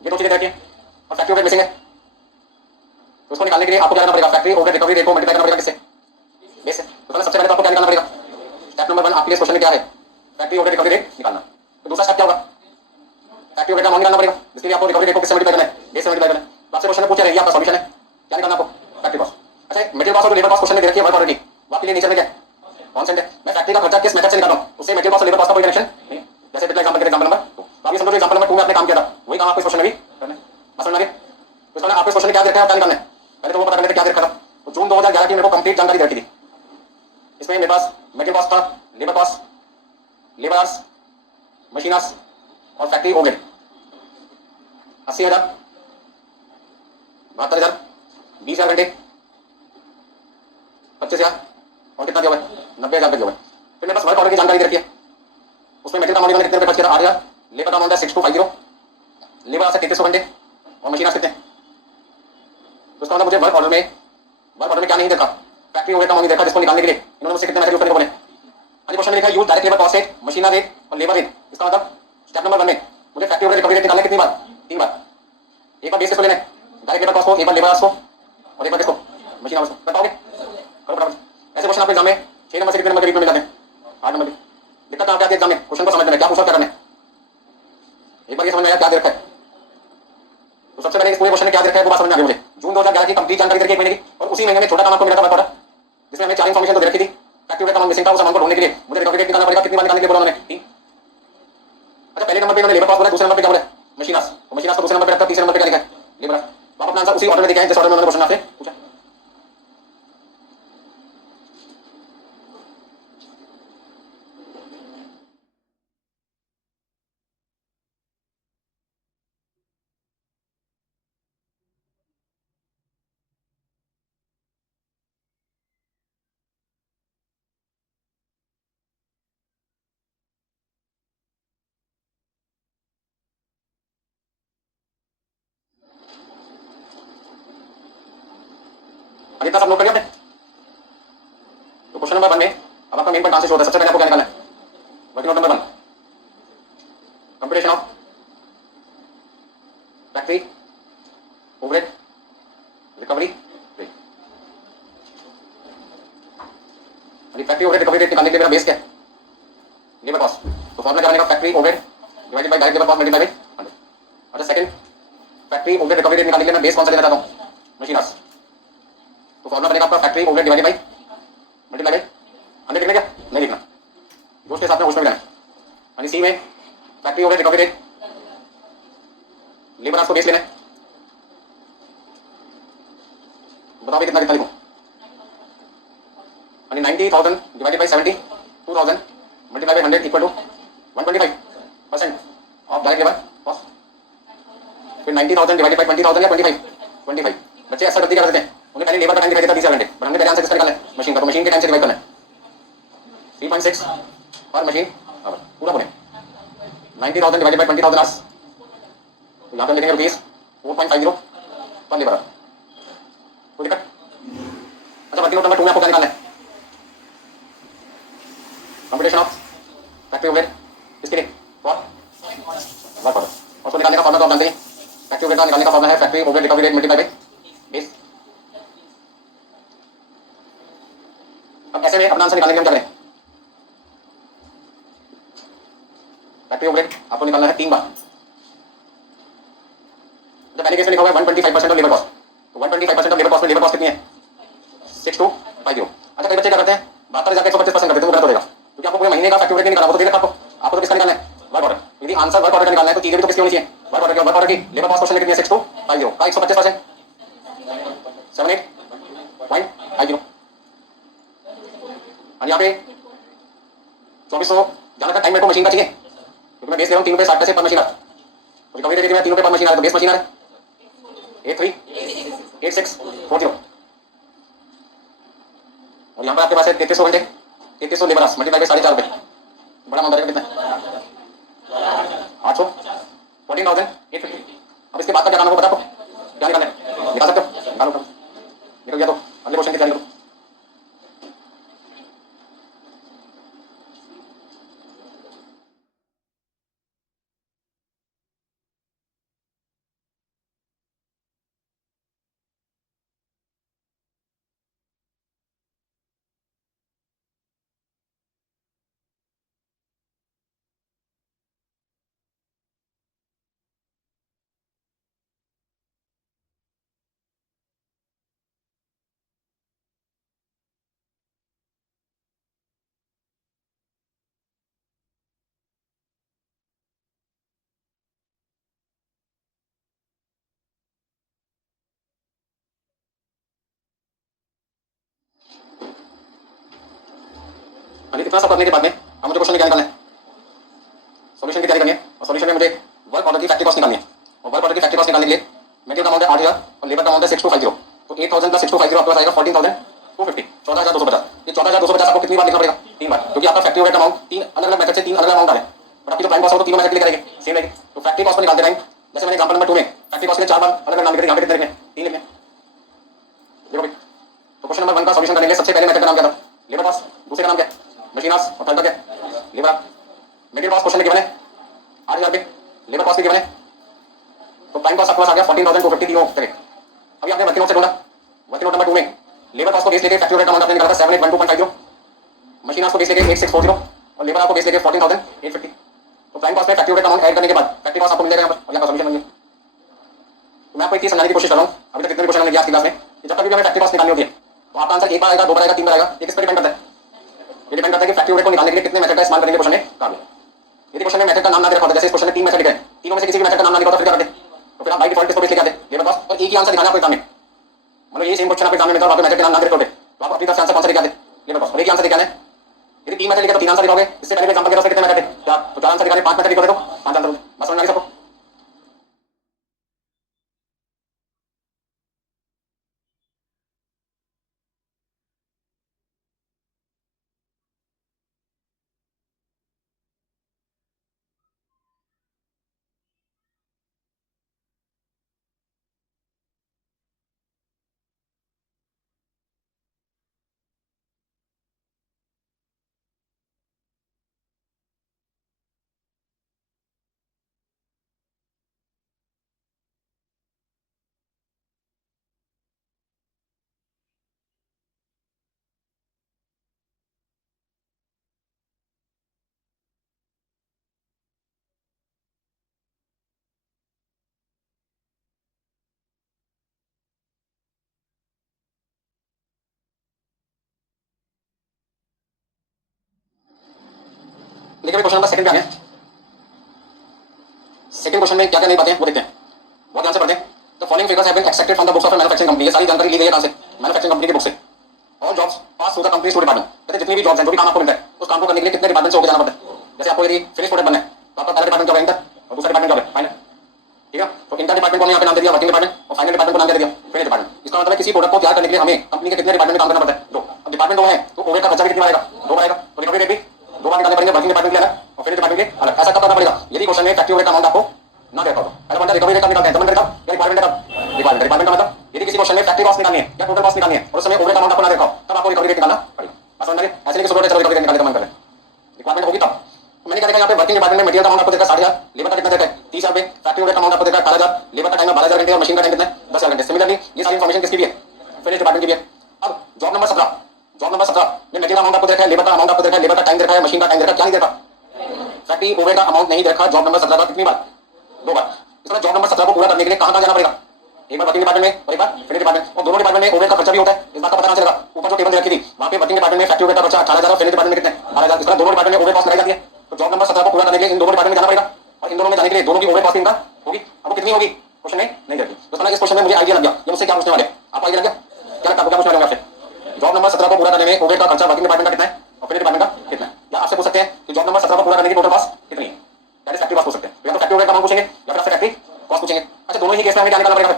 ये दो चीजें रहती हैं, और फैक्ट्री ओवरहेड मिसिंग है, तो उसको निकालने के लिए आपको क्या करना पड़ेगा? फैक्ट्री ओवरहेड रिकवरी रेट को मल्टीप्लाई करना पड़ेगा किससे? बेस से। तो सबसे पहले तो आपको क्या निकालना पड़ेगा? स्टेप नंबर 1 आपके लिए क्वेश्चन में क्या है? फैक्ट्री ओवरहेड रिकवरी रेट निकालना। तो दूसरा स्टेप क्या होगा? फैक्ट्री ओवरहेड का अमाउंट निकालना पड़ेगा, जिसके लिए आपको रिकवरी रेट को किससे मल्टीप्लाई करना है? बेस से मल्टीप्लाई करना है। तो आपसे क्वेश्चन में पूछ रहे हैं, ये आपका सॉल्यूशन है, क्या निकालना आपको? Factory cost. अच्छा, मटेरियल कॉस्ट और लेबर कॉस्ट क्वेश्चन में दे रखी है वर्क ऑर्डर की, वो आपके लिए नेचर में क्या है? कांस्टेंट है। मैं फैक्ट्री का खर्चा किस मेथड से निकालता हूं, उससे मटेरियल कॉस्ट और लेबर कॉस्ट का कोई कनेक्शन नहीं। जैसे पिछला एग्जांपल के एग्जांपल नंबर 2, तो आप ये समझो एग्जांपल नंबर 2 में आपने काम किया था, वही काम आपको इस क्वेश्चन में भी करना है। समझ में आ गया? तो इसमें आपको क्वेश्चन में क्या दे रखा है, क्या निकालना है? पहले तो वो पता करने थे क्या दे रखा था। तो जून 2011 की मेरे को कंप्लीट जानकारी दे रखी थी। इसमें मेरे पास मटेरियल कॉस्ट था, labour cost, labour hours, machine hours और फैक्ट्री ओवरहेड। 80,000, 72,000, 20,000 घंटे, 25,000 और कितना दिया हुआ है? 90,000 दिया हुआ है। फिर मेरे पास वर्क ऑर्डर की जानकारी दे रखी है, उसमें मटेरियल का अमाउंट कितने रुपए खर्च किया था? 8,000। लेबर का अमाउंट है 6250, लेबर आवर्स 3300 घंटे और मशीन आवर्स कितने? तो उसका मतलब मुझे वर्क ऑर्डर में क्या नहीं देखा? फैक्ट्री ओवरहेड का अमाउंट नहीं देखा, जिसको निकालने के लिए इन्होंने मुझसे कितने मैसेज यूज करने को बोले। क्वेश्चन में लिखा है use direct labour cost rate, machinery rate और लेबर रेट। इसका मतलब स्टेप नंबर 1 में मुझे फैक्ट्री ओवरहेड रिकवरी रेट निकालना कितनी बार? 3 बार। एक बार बेस किसको लेना है? डायरेक्ट लेबर कॉस्ट को, एक बार लेबर आवर्स को और एक बार किसको? मशीन आवर्स को। बताओगे? करो फटाफट। ऐसे क्वेश्चन आपके एग्जाम में 6 नंबर से कितने नंबर के बीच में मिल जाते हैं? 8 नंबर के। दिक्कत आपके एग्जाम में क्वेश्चन को समझने में, क्या पूछा क्या करना है? एक बार ये समझ में आया क्या दे रखा है? तो सबसे पहले इस पूरे क्वेश्चन में क्या दे रखा है वो बात समझ में आ गई मुझे। जून 2011 की कंप्लीट जानकारी दे रखी है एक महीने की, और उसी महीने में छोटा काम आपको मिला था वर्क ऑर्डर, जिसमें हमें 4 इन्फॉर्मेशन तो दे रखी थी। फैक्ट्री ओवरहेड का अमाउंट मिसिंग था, उस अमाउंट को ढूंढने के लिए मुझे रिकवरी रेट निकालना पड़ेगा। कितनी बार निकालने के लिए बोला उन्होंने? 3। अच्छा, पहले नंबर पे उन्होंने लेबर कॉस्ट बोला, दूसरे नंबर पे क्या बोला? Machine hours. तो मशीन आवर्स को दूसरे नंबर पे रखा, तीसरे नंबर पे क्या लिखा है? Labour hours. तो आप अपना आंसर उसी ऑर्डर में देखें जिस ऑर्डर में उन्होंने क्वेश्चन आपसे पूछा। इतना सब नोट करिए आपने। तो क्वेश्चन नंबर 1 में अब आपका मेन पॉइंट कहां से शुरू होता है, सबसे पहले आपको क्या निकालना है, working note number 1, computation of factory overhead recovery rate. Factory overhead recovery rate निकालने के लिए मेरा बेस क्या है, लेबर कॉस्ट। तो फॉर्मूला क्या बनेगा, factory overhead divided by direct labour cost multiply by 100। अच्छा second, factory overhead recovery rate निकालने के लिए मैं बेस कौन सा लेना चाहता हूं, मशीन आवर्स। तो फॉर्मूला बनेगा आपका factory overhead divided by multiply by 100। लिखना क्या, नहीं लिखना, जो उसके साथ में उसमें भी लेना। यानी सी में factory overhead recovery rate, labour hours को बेस लेना है। बताओ कितना कितना लिखूं, यानी 90,000 divided by 70, 2000 multiply by 100 equal to 125% of direct labour cost. फिर 90,000 डिवाइडेड बाय 20,000 या 25, 25। बच्चे ऐसा गलती कर देते हैं, उन्हें पहले लेबर का टाइम दिखाई देता 20 घंटे, पर हमने पहले आंसर किसका निकाला है, मशीन का। तो मशीन के टाइम से डिवाइड करना है 3.6 पर मशीन आवर, पूरा पूरे 90,000 डिवाइडेड बाय 20,000 आवर्स। तो यहाँ पे हम लिखेंगे रुपीज 4.50 पर लेबर। कोई दिक्कत। अच्छा वर्किंग नोट नंबर 2 में आपको क्या निकालना है, कंप्यूटेशन ऑफ फैक्ट्री ओवरहेड, किसके लिए, फॉर वर्क ऑर्डर। और उसको निकालने का फॉर्मूला तो आप जानते हैं, फैक्ट्री ओवरहेड का निकालने का फॉर्मूला है factory overhead recovery rate multiply by base. अब ऐसे में अपना आंसर निकालने के लिए हम क्या करें, फैक्ट्री ओवरहेड आपको निकालना है 3 बार। जब पहले केस में लिखा हुआ है 125% ऑफ लेबर कॉस्ट, तो 125% ऑफ लेबर कॉस्ट में लेबर कॉस्ट कितनी है, 6250। अच्छा कई बच्चे क्या करते हैं, 72 जाके 125% कर देते हैं, वो गलत हो जाएगा, क्योंकि आपको पूरे महीने का फैक्ट्री ओवरहेड नहीं निकालना, वो तो दे रखा आपको तो किसका निकालना है, वर्क ऑर्डर। यदि आंसर वर्क ऑर्डर का निकालना है तो चीजें भी तो किसकी होनी चाहिए, वर्क ऑर्डर की। वर्क ऑर्डर की लेबर कॉस्ट क्वेश्चन कितनी है, 6250 का 125%, 78.50। और यहाँ पे 2400 जाना था टाइम, मेरे को मशीन का चाहिए, क्योंकि मैं बेस ले रहा हूँ 3 रुपये 60 पैसे पर मशीन। रिकवरी रेट 3 रुपये पर मशीन आ रहा है, तो बेस मशीन आ रहा है 838640। और यहाँ पर आपके पास है 3300 घंटे, 3300 लेबर आवर्स मल्टीप्लाई बाय 4.5 रुपये, बड़ा अमाउंट आएगा कितना, 800, 14,850। अब इसके बाद का क्या करना होगा, बता आपको क्या निकालना है, निकाल सकते हो, निकालो। निकल गया तो अगले क्वेश्चन की तैयारी करो। इतना सब करने के बाद में अब मुझे क्वेश्चन क्या निकालना है, सॉल्यूशन की तैयारी करनी है। और सॉल्यूशन में मुझे वर्क ऑर्डर की फैक्ट्री कॉस्ट निकालनी है। और वर्क ऑर्डर की फैक्ट्री कॉस्ट निकालने के लिए मेटेरियल का अमाउंट है 8000 और लेबर का अमाउंट है 6250। तो 8000 प्लस 6250 आपके पास आएगा 14250, 14250। ये 14250 आपको कितनी बार लिखना पड़ेगा, 3 बार, क्योंकि आपका फैक्ट्री ओवरहेड अमाउंट 3 अलग अलग मेथड से 3 अलग अलग अमाउंट आ रहे हैं, बट आपकी जो प्राइम कॉस्ट हो तो तीनों मेथड के लिए करेंगे, सेम रहेगी। तो फैक्ट्री कॉस्ट को निकालते टाइम जैसे मैंने एग्जांपल नंबर 2 में फैक्ट्री कॉस्ट के 4 बार अलग अलग नाम लिखे, यहाँ पे कितने लिखे, 3 लिखे। देखो भाई, तो क्वेश्चन नंबर 1 का सॉल्यूशन करने के लिए सबसे पहले मेथड का नाम क्या था, लेबर कॉस्ट, दूसरे का नाम क्या, मशीन आवर्स, और थर्ड का क्या, लेबर। मटेरियल कॉस्ट क्वेश्चन में गिवन है 8000 रुपये, लेबर कॉस्ट भी गिवन है, तो प्राइम कॉस्ट आपके पास आ गया 14,250 किलो तक। अभी आपने वर्किंग नोट से ढूंढा, वर्किंग नोट नंबर 2 में लेबर कॉस्ट को बेस लेके फैक्ट्री ओवरहेड का अमाउंट आपने निकाला था 7812.50, मशीन आवर्स को बेस लेके 8640 और लेबर आपको बेस लेके 14,850। तो प्राइम कॉस्ट में फैक्ट्री ओवरहेड का अमाउंट ऐड करने के बाद फैक्ट्री कॉस्ट आपको मिल जाएगा यहाँ पर, और यहाँ का सॉल्यूशन बन गया। तो मैं आपको एक चीज समझाने की कोशिश कर रहा हूँ, अभी तक जितने भी क्वेश्चन हमने किया आज की क्लास में, कि जब कभी भी हमें फैक्ट्री कॉस्ट निकालनी होती है तो आपका आंसर एक बार आएगा, 2 बार आएगा, 3 बार आएगा, ये किस पर डिपेंड करता है, ये डिपेंड करता है कि फैक्ट्री ओवरहेड को निकालने के लिए कितने मेथड का इस्तेमाल करेंगे क्वेश्चन में काम। यदि क्वेश्चन में मेथड का नाम ना दे रखा होता, जैसे इस क्वेश्चन में 3 मेथड लिखे हैं, तीनों में से किसी भी मेथड का नाम ना लिखा होता फिर क्या करते, तो फिर आप बाय डिफॉल्ट किसको बेस लेके आते, लेबर कॉस्ट, और एक ही आंसर दिखाना आपको एग्जाम में। मतलब ये सेम क्वेश्चन आपके एग्जाम में मिलता है और आपके मेथड के नाम ना दे रखे होते, तो आप अपनी तरफ से आंसर कौन सा लेके आते, लेबर कॉस्ट, और एक ही आंसर दिखाना है। यदि 3 मेथड लिखे तो 3 आंसर लिखोगे, इससे पहले एग्जांपल के तरफ से कितने मेथड है, 4, तो 4 आंसर दिखाने, 5 मेथड लिखोगे तो 5 आंसर होंगे। बस समझ में आ गया सबको। देखिए क्वेश्चन नंबर सेकंड क्या है। सेकंड क्वेश्चन में क्या क्या नहीं बातें हैं वो देखते हैं, बहुत ध्यान से पढ़ते हैं। The following figures have been extracted from the books of manufacturing company. ये सारी जानकारी ली गई है कहां से? मैन्युफैक्चरिंग कंपनी की बुक से। All jobs pass through the company to department, कहते जितनी भी जॉब्स हैं जो भी काम आपको मिलता है उस काम को करने के लिए कितने डिपार्टमेंट से होकर जाना पड़ता है। जैसे आपको यदि फिनिश प्रोडक्ट बनना है तो आपका पहला डिपार्टमेंट क्या है? इंटर, और दूसरा डिपार्टमेंट क्या है? फाइनल। ठीक है, तो इंटर डिपार्टमेंट को हमने यहाँ पे नाम दे दिया वर्किंग डिपार्टमेंट, और फाइनल डिपार्टमेंट को नाम दे दिया फिनिश डिपार्टमेंट। इसका मतलब है किसी प्रोडक्ट को तैयार करने के लिए हमें कंपनी के कितने डिपार्टमेंट में काम करना पड़ता है? दो। अब डिपार्टमेंट दो है तो ओवरहेड का खर्चा भी कितना आएगा? दो आएगा। तो रिकवरी रेट भी दो बार निकालने पड़ेंगे, वर्किंग डिपार्टमेंट के अलग और फिनिश डिपार्टमेंट के अलग। ऐसा कब करना पड़ेगा? यदि क्वेश्चन में फैक्ट्री ओवरहेड का अमाउंट आपको ना देता हो। पहला पॉइंट रिकवरी रेट का निकालते हैं, डिपार्टमेंट का डिपार्टमेंट का डिपार्टमेंट का मतलब यदि किसी क्वेश्चन में फैक्ट्री कॉस्ट निकालनी है या टोटल कॉस्ट निकालनी है और उस समय ओवरहेड अमाउंट आपको ना देखा हो तब आपको रिकवरी रेट निकालना पड़ेगा। बस समझ में? ऐसे नहीं कि चलो रिकवरी रेट निकालने का मन कर रहे हैं, रिक्वायरमेंट होगी तब। मैंने क्या देखा यहाँ पे वर्किंग डिपार्टमेंट में मटेरियल का अमाउंट आपको देखा 60,000, लेबर का कितना देखा है 30,000 रुपए, फैक्ट्री ओवरहेड का अमाउंट आपको देखा 18,000, लेबर का टाइम है 12,000 घंटे और मशीन का टाइम कितना है 10,000 घंटे। सिमिलरली ये सारी इन्फॉर्मेशन किसकी भी है? फिनिश डिपार्टमेंट की भी है। अब जॉब नंबर 17, जॉब नंबर 17 में मटेरियल अमाउंट आपको देखा है, लेबर का अमाउंट आपको देखा है, लेबर का टाइम देखा है, मशीन का टाइम देखा, क्या नहीं देखा? फैक्ट्री ओवरहेड का अमाउंट नहीं देखा। जॉब नंबर 17 का कितनी बार? दो बार। इसमें जॉब नंबर 17 को पूरा करने के लिए कहां जाना पड़ेगा? एक बार वर्किंग डिपार्टमेंट में और एक बार फिनिश डिपार्टमेंट, और दोनों डिपार्टमेंट में ओवरहेड का खर्चा भी होता है। इस बात का पता चलेगा ऊपर जो टेबल दे रखी थी वहां पे वर्किंग डिपार्टमेंट में फैक्ट्री ओवरहेड का खर्चा 18,000 और फिनिश डिपार्टमेंट में कितने 12,000। इस तरह दोनों डिपार्टमेंट में ओवरहेड कॉस्ट लगाई जाती है। तो जॉब नंबर 17 को पूरा करने के लिए इन दोनों डिपार्टमेंट में जाना पड़ेगा और इन दोनों में जाने के लिए दोनों की ओवरहेड कॉस्ट इनका होगी। अब वो कितनी होगी क्वेश्चन में नहीं रहती। तो इस क्वेश्चन में मुझे आइडिया लग गया ये मुझसे क्या पूछने वाले हैं। आपको आइडिया लग गया क्या लगता है क्या पूछने वाले हैं आपसे? जॉब नंबर 17 को पूरा करने में ओवरहेड का खर्चा वर्किंग डिपार्टमेंट का कितना है और फिनिश डिपार्टमेंट का कितना है? या आपसे पूछ सकते हैं कि जॉब नंबर 17 को पूरा करने की टोटल कॉस्ट कितनी है? दैट इज फैक्ट्री कॉस्ट पूछ सकते हैं। या तो फैक्ट्री ओवरहेड का अमाउंट पूछेंगे या फिर आपसे फैक्ट्री कॉस्ट पूछेंगे। अच्छा दोनों ही केस में हमें क्या निकालना पड़ेगा?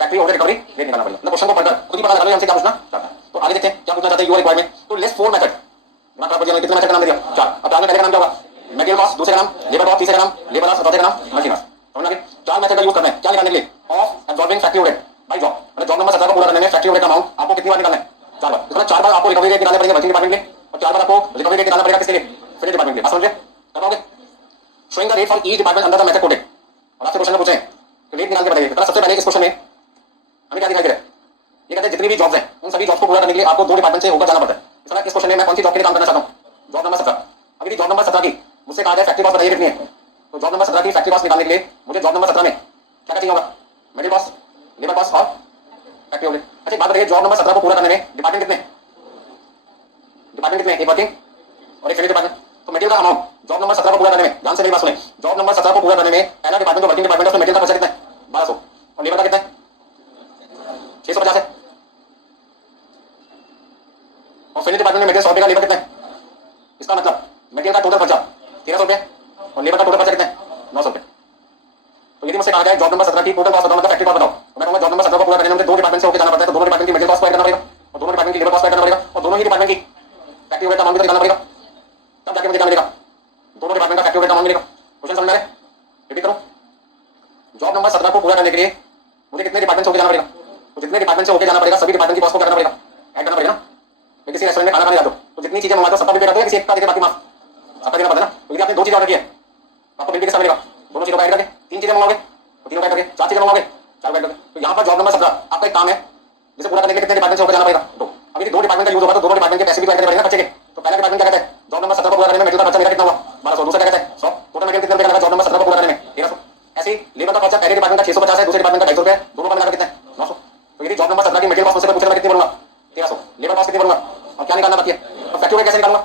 फैक्ट्री ओवरहेड रिकवरी रेट निकालना पड़ेगा। मतलब क्वेश्चन को पढ़कर खुद ही पता लगा लो हमसे क्या पूछना चाहता है। तो आगे देखते हैं क्या पूछना चाहता है यूआर रिक्वायरमेंट। तो लेट्स फोर मेथड दिमाग खराब कितने मेथड का नाम दे दिया? चार। अब पहले का नाम क्या होगा? मटेरियल कॉस्ट, दूसरे का नाम लेबर कॉस्ट, तीसरे का नाम लेबर कॉस्ट, चौथे का नाम मशीन कॉस्ट। समझ लगे? चार मेथड का यूज करना है क्या निकालने के लिए? Of absorbing factory overhead by job. मतलब जॉब नंबर 17 को पूरा करने में फैक्ट्री ओवरहेड का अमाउंट आपको कितनी बार निकालना है? चार बार। इसमें चार बार आपको रिकवरी रेट निकालना पड़ेगा वर्किंग डिपार्टमेंट में और चार बार आपको रिकवरी रेट निकालना पड़ेगा किसके लिए? फिनिश डिपार्टमेंट के लिए। समझ गए? कर पाओगे? Showing the rate for each department under the method coded. और आपसे क्वेश्चन पूछे तो रेट निकाल के बताइए। सबसे पहले इस क्वेश्चन में हमें क्या दिखाई दे रहा है? ये कहते हैं जितनी भी जॉब्स हैं उन सभी जॉब्स को पूरा करने के लिए आपको दो डिपार्टमेंट से होकर जाना पड़ता है। इस तरह इस क्वेश्चन में मैं कौन सी जॉब के लिए काम करना चाहता हूँ? Job number 17। अभी जॉब नंबर 17 की मुझसे कहा जाए फैक्ट्री कॉस्ट बताइए कितनी है? तो जॉब नंबर 17 की फैक्ट्री कॉस्ट निकालने के लिए मुझे जॉब नंबर 17 में क्या चाहिए होगा? मटेरियल कॉस्ट, लेबर कॉस्ट और फैक्ट्री ओवरहेड। अच्छा एक बात बताइए जॉब नंबर 17 को पूरा करने में डिपार्टमेंट कितने? डिपार्टमेंट कितने? एक वर्किंग और एक फिनिश डिपार्टमेंट। तो मटेरियल का अमाउंट जॉब नंबर 17 को पूरा करने में, ध्यान से मेरी बात सुने, जॉब नंबर 17 को पूरा करने में पहला डिपार्टमेंट जो वर्किंग डिपार्टमेंट है उसमें मटेरियल का खर्चा कितना है? 1200 और लेबर का कितना है? 650 है। और फिनिश डिपार्टमेंट में मटेरियल 100 रुपए का, लेबर कितना है? इसका मतलब मटेरियल का टोटल खर्चा 1300 रुपए और लेबर का टोटल खर्चा कितना है? 900 रुपए। तो यदि मुझसे कहा जाए जॉब नंबर 17 की टोटल कॉस्ट बताओ मतलब फैक्ट्री कॉस्ट बताओ, तो मैं कहूंगा जॉब नंबर 17 को पूरा करने में मुझे दो डिपार्टमेंट से होकर जाना पड़ता है। तो दोनों डिपार्टमेंट की मटेरियल कॉस्ट करना पड़ेगा और दोनों डिपार्टमेंट की लेबर कॉस्ट करना पड़ेगा और दोनों ही डिपार्टमेंट की फैक्ट्री ओवरहेड का अमाउंट निकालना पड़ेगा। तब जाके मुझे क्या मिलेगा? दोनों डिपार्टमेंट का फैक्ट्री ओवरहेड का अमाउंट मिलेगा। क्वेश्चन समझ में आ रहा है? रिपीट करो। जॉब नंबर 17 को पूरा करने के लिए मुझे कितने डिपार्टमेंट से होकर जाना पड़ेगा? तो जितने डिपार्टमेंट से होकर जाना पड़ेगा सभी डिपार्टमेंट की कॉस्ट को करना पड़ेगा, ऐड करना पड़ेगा ना। तो किसी रेस्टोरेंट में खाना खाने जाते हो तो जितनी चीजें मंगाते हो सबका बिल पे करते हो, किसी एक का देके बाकी माफ सबका देना पड़ता है ना। तो यदि आपने दो चीजें ऑर्डर की है आपको बिल पे कितना मिलेगा? दोनों चीजों का ऐड करके। तीन चीजें मंगाओगे तो तीनों का ऐड करके, चार चीजें मंगाओगे चार का ऐड करके। तो यहाँ पर जॉब नंबर 17 आपका एक काम है जिसे पूरा करने के लिए कितने डिपार्टमेंट से होकर जाना पड़ेगा? दो। अब यदि दो डिपार्टमेंट का यूज होगा तो दोनों डिपार्टमेंट के पैसे भी तो ऐड करने पड़ेंगे खर्चे के। तो पहला डिपार्टमेंट क्या कहता है? जॉब नंबर 17 को पूरा करने में मटेरियल का खर्चा मेरा कितना हुआ? 1200। दूसरा क्या कहता है? 100। टोटल मटेरियल कितना लगेगा जॉब नंबर 17 को पूरा करने में? 1300। ऐसे ही लेबर का खर्चा पहले डिपार्टमेंट का 650 है, दूसरे डिपार्टमेंट का 250 रुपए, दोनों का मिलाकर कितना है? 900। तो यदि जॉब नंबर 17 की मटेरियल कॉस्ट मुझसे पूछेगा कितनी बोलूंगा? 1300। लेबर कॉस्ट कितनी बोलूंगा? और क्या निकालना बाकी है? तो फैक्ट्री ओवरहेड कैसे निकालूंगा?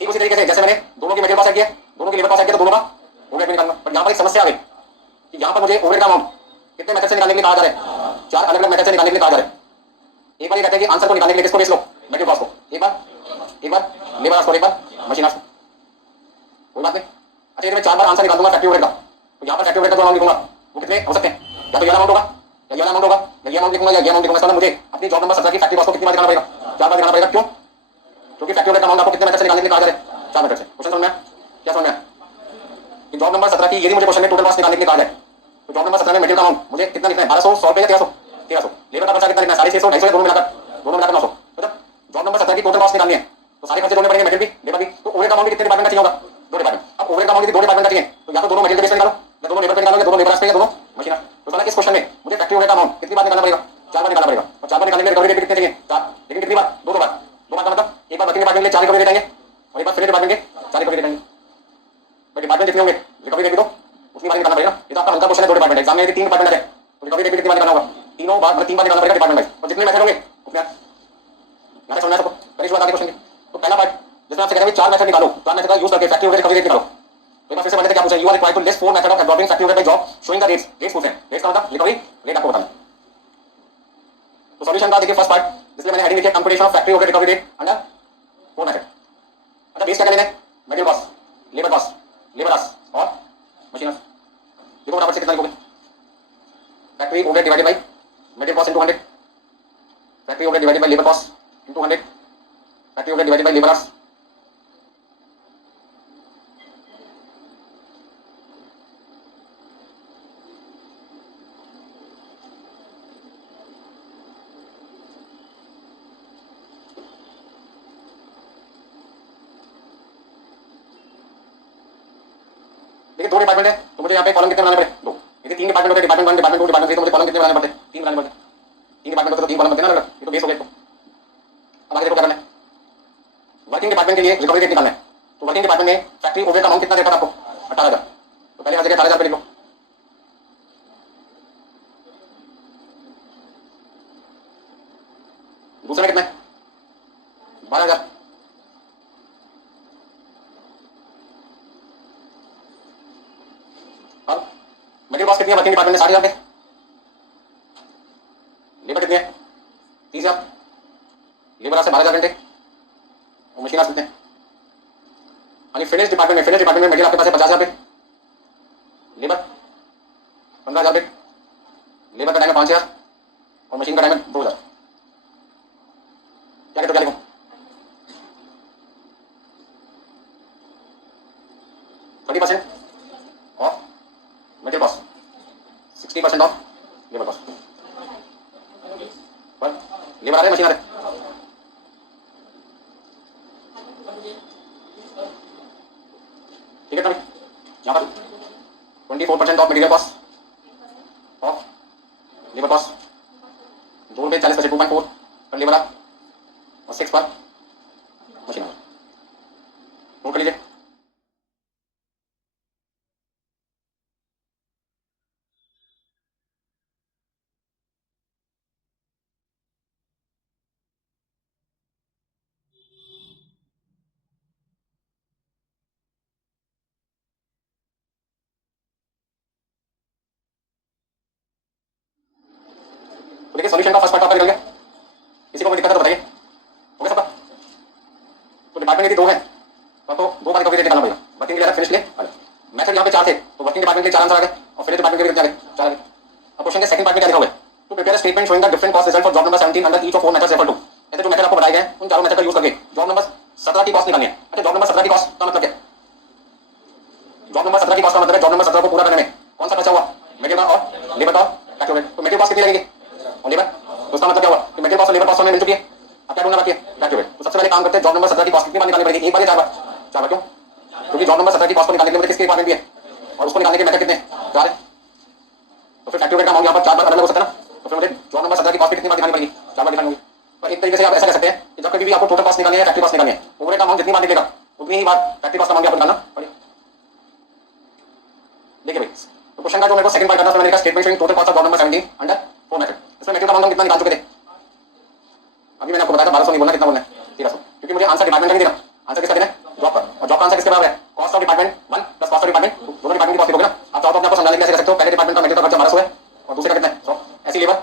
ठीक उसी तरीके से जैसे मैंने दोनों की मटेरियल कॉस्ट ऐड किया, दोनों की लेबर कॉस्ट ऐड किया, तो दोनों का ओवरहेड भी निकालना। पर यहाँ पर एक समस्या आ गई कि यहाँ पर मुझे ओवरहेड का अमाउंट कितने मेथड से निकालने के लिए कहा जा रहा है? चार अलग अलग मेथड से निकालने के लिए कहा जा रहा है। एक बार ये कहते हैं कि आंसर को निकालने के लिए किसको बेच लो? मटेरियल कॉस्ट को। एक बार लेबर कॉस्ट को, एक बार मशीन कॉस्ट को। कोई बात नहीं। अच्छा यदि मैं चार बार आंसर निकाल दूंगा फैक्ट्री ओवरहेड का तो यहाँ पर फैक्ट्री ओवरहेड का जो अमाउंट लिखूंगा वो कितने हो सकते हैं? या तो ये अमाउंट होगा या ये अमाउंट होगा या ये अमाउंट लिखूंगा या ये अमाउंट लिखूंगा। मतलब मुझे अपनी जॉब नंबर 17 की फैक्ट्री कॉस्ट को कितनी बार दिखाना पड़ेगा? चार बार दिखाना पड़ेगा। क्यों? क्योंकि फैक्ट्री ओवरहेड का अमाउंट आपको कितने मेथड से निकालने के लिए कहा जा रहा है? चार मेथड से। क्वेश्चन समझ में आया? क्या समझ में आया? कि जॉब नंबर 17 की यदि मुझे क्वेश्चन में टोटल कॉस्ट निकालने के लिए कहा जाए तो जॉब नंबर 17 में मटेरियल का अमाउंट मुझे कितना लिखना है? 1200, 100 रुपए या 1300? 1300। लेबर का खर्चा कितना लिखना है? 650, 250 दोनों मिलाकर 900। मतलब जॉब नंबर 17 की टोटल कॉस्ट निकालनी है तो सारे खर्चे जोड़ने पड़ेंगे, मटेरियल भी लेबर भी। तो ओवरहेड का अमाउंट कितने डिपार्टमेंट का चाहिए होगा? दो डिपार्टमेंट। अब ओवरहेड का अमाउंट यदि दो डिपार्टमेंट का चाहिए तो या तो दोनों मटेरियल के बेस पे निकालो या दोनों लेबर पे निकालो या दोनों लेबर पे या दोनों मशीन। तो साला इस क्वेश्चन में मुझे फैक्ट्री ओवरहेड का अमाउंट कितनी बार निकालना पड़ेगा? चार बार निकालना पड़ेगा। और चार बार निकालने में रिकवरी रेट कितने चाहिए? चार। लेकिन कितनी बार? दो बार। दो बार का मतलब एक बार वर्किंग डिपार्टमेंट के लिए 4 रिकवरी रेट आएंगे और एक बार फिनिश डिपार्टमेंट के 4 रिकवरी रेट आएंगे। भाई डिपार्टमेंट कितने होंगे रिकवरी रेट भी तो उतनी बार निकालना पड़ेगा। ये तो आपका हल्का क्वेश्चन है। दो डिपार्टमेंट एग्जाम में यदि 3 डिपार्टमेंट है तो रिकवरी रेट भी कितनी बार निकालना होगा? तीनों बार, मतलब 3 बार निकालना पड़ेगा डिपार्टमेंट वाइज। और जितने मेथड होंगे उतने। यहाँ समझना सबको? करिए शुरुआत आगे क्वेश्चन की। तो पहला पार्ट जिसमें आपसे कहता है चार मेथड निकालो, चार मेथड का यूज करके फैक्ट्री रिकवरी रेट निकालो। तो एक बार फिर से पढ़ने थे क्या पूछा, you are required to list four method of absorbing factory by job showing the rates. Rates पूछे हैं, रेट्स का मतलब रिकवरी रेट आपको बताना। तो सॉल्यूशन का देखिए फर्स्ट पार्ट, इसलिए मैंने हेडिंग लिखी है computation of factory overhead recovery rate under four method. अच्छा बेस क्या लेना है, material cost, labour cost, labour cost और मशीनर्स। देखो बराबर से कितना लिखोगे, factory overhead divided by material cost into 100, factory overhead divided by labour cost into 100, factory overhead divided by labour cost. देखिए दो डिपार्टमेंट है तो मुझे यहाँ पे कॉलम कितने बनाने पड़े, दो। देखिए तीन डिपार्टमेंट होते हैं, डिपार्टमेंट 1 डिपार्टमेंट 2 डिपार्टमेंट 3, तो मुझे कॉलम कितने बनाने पड़ते हैं, तीन बनाने पड़ते हैं। तीन डिपार्टमेंट होते तो तीन कॉलम बनते हैं ना अलग, ये तो बेस हो गया। तो अब आगे देखो क्या करना है, वर्किंग डिपार्टमेंट के लिए रिकवरी रेट निकालना है। तो वर्किंग डिपार्टमेंट में फैक्ट्री ओवरहेड का अमाउंट कितना देता है आपको, 18,000। तो पहले यहाँ जगह 18,000 पे लिख लो। दूसरे में कितना है, 12,000। अब मटेरियल कॉस्ट कितनी है वर्किंग डिपार्टमेंट में, 60,000 पे। लेबर कितनी है, 30,000। लेबर से 12,000 घंटे और मशीन कितने हैं। यानी फिनिश डिपार्टमेंट में, फिनिश डिपार्टमेंट में मटेरियल आपके पास है 50,000 पे, लेबर 15,000 पे, लेबर का टाइम है 5,000 और मशीन का टाइम है 2,000। क्या कहते हो, क्या लिखूं, thirty percent of material cost, 60% of labour cost. पर लेबर आ रहे हैं मशीन आ रहे हैं, ठीक है। यहाँ पर 24% of material cost of labour cost, 2 रुपये 40 पैसे, 2.4 पर लेबर आ और 6 पर मशीन आ। नोट कर लीजिए। तो देखिए सॉल्यूशन का फर्स्ट पार्ट आपका निकल गया, किसी को कोई दिक्कत है तो बताइए, हो गया सबका। तो डिपार्टमेंट यदि दो है तो दो बार रिकवरी रेट निकालना पड़ेगा, वर्किंग के लिए अलग, फिनिश के लिए अलग। मेथड यहाँ पे चार थे तो वर्किंग डिपार्टमेंट के लिए चार आंसर आ गए और फिनिश डिपार्टमेंट के लिए कितने आ गए, चार आ गए। अब क्वेश्चन के सेकंड पार्ट में क्या लिखा हुआ है, to prepare a statement showing the different cost result for job number 17 under each of four methods refer to. ऐसे जो मेथड आपको बताए गए उन चारों मेथड का यूज करके जॉब नंबर 17 की कॉस्ट निकालनी है। अच्छा जॉब नंबर 17 की कॉस्ट का मतलब क्या है, जॉब नंबर 17 की कॉस्ट का मतलब है जॉब नंबर 17 को पूरा करने में कौन सा बचा हुआ, मटेरियल का और लेबर का और फैक्ट्री ओवरहेड। तो मटेरियल कॉस्ट कितनी लगेगी और लेबर, तो उसका मतलब क्या हुआ कि मटेरियल कॉस्ट और लेबर कॉस्ट हमें मिल चुकी है, अब क्या ढूंढना बाकी है, फैक्ट्री ओवरहेड। तो सबसे पहले काम करते हैं, जॉब नंबर 17 की कॉस्ट कितनी बार निकालनी पड़ेगी, एक बार या चार बार, चार बार। क्यों, क्योंकि जॉब नंबर 17 की कॉस्ट को निकालने के लिए मुझे किसकी रिक्वायरमेंट भी है और उसको निकालने के मेथड कितने, चार है। तो फिर फैक्ट्री ओवरहेड का अमाउंट यहाँ पर चार बार अलग हो सकता है ना, तो फिर मुझे जॉब नंबर 17 की कॉस्ट कितनी बार दिखानी पड़ेगी, चार बार दिखानी होगी। तो एक तरीके से आप ऐसा कह सकते हैं कि जब कभी भी आपको टोटल कॉस्ट निकालनी है, फैक्ट्री कॉस्ट निकालनी है, ओवरहेड का अमाउंट जितनी बार निकलेगा उतनी ही बार फैक्ट्री कॉस्ट का अमाउंट आपको निकालना पड़ेगा। देखिए भाई, तो क्वेश्चन का जो मेरे को सेकंड पार्ट करना था, मैंने लिखा statement showing total cost of job number 17 under four method. इसमें मटेरियल का अमाउंट हम कितना निकाल चुके थे, अभी मैंने आपको बताया था 1200 नहीं बोलना, कितना बोलना है, 1300, क्योंकि मुझे आंसर डिपार्टमेंट का नहीं देना, आंसर किसका देना है, जॉब का। और जॉब का आंसर किसके बराबर है, cost of department 1 plus cost of department 2, दोनों डिपार्टमेंट की कॉस्ट लिखोगे ना। आप चाहो तो अपने आपको समझाने के लिए ऐसे कर सकते हो, पहले डिपार्टमेंट का मटेरियल का खर्चा 1200 है और दूसरे का कितना है 100, ऐसी लेबर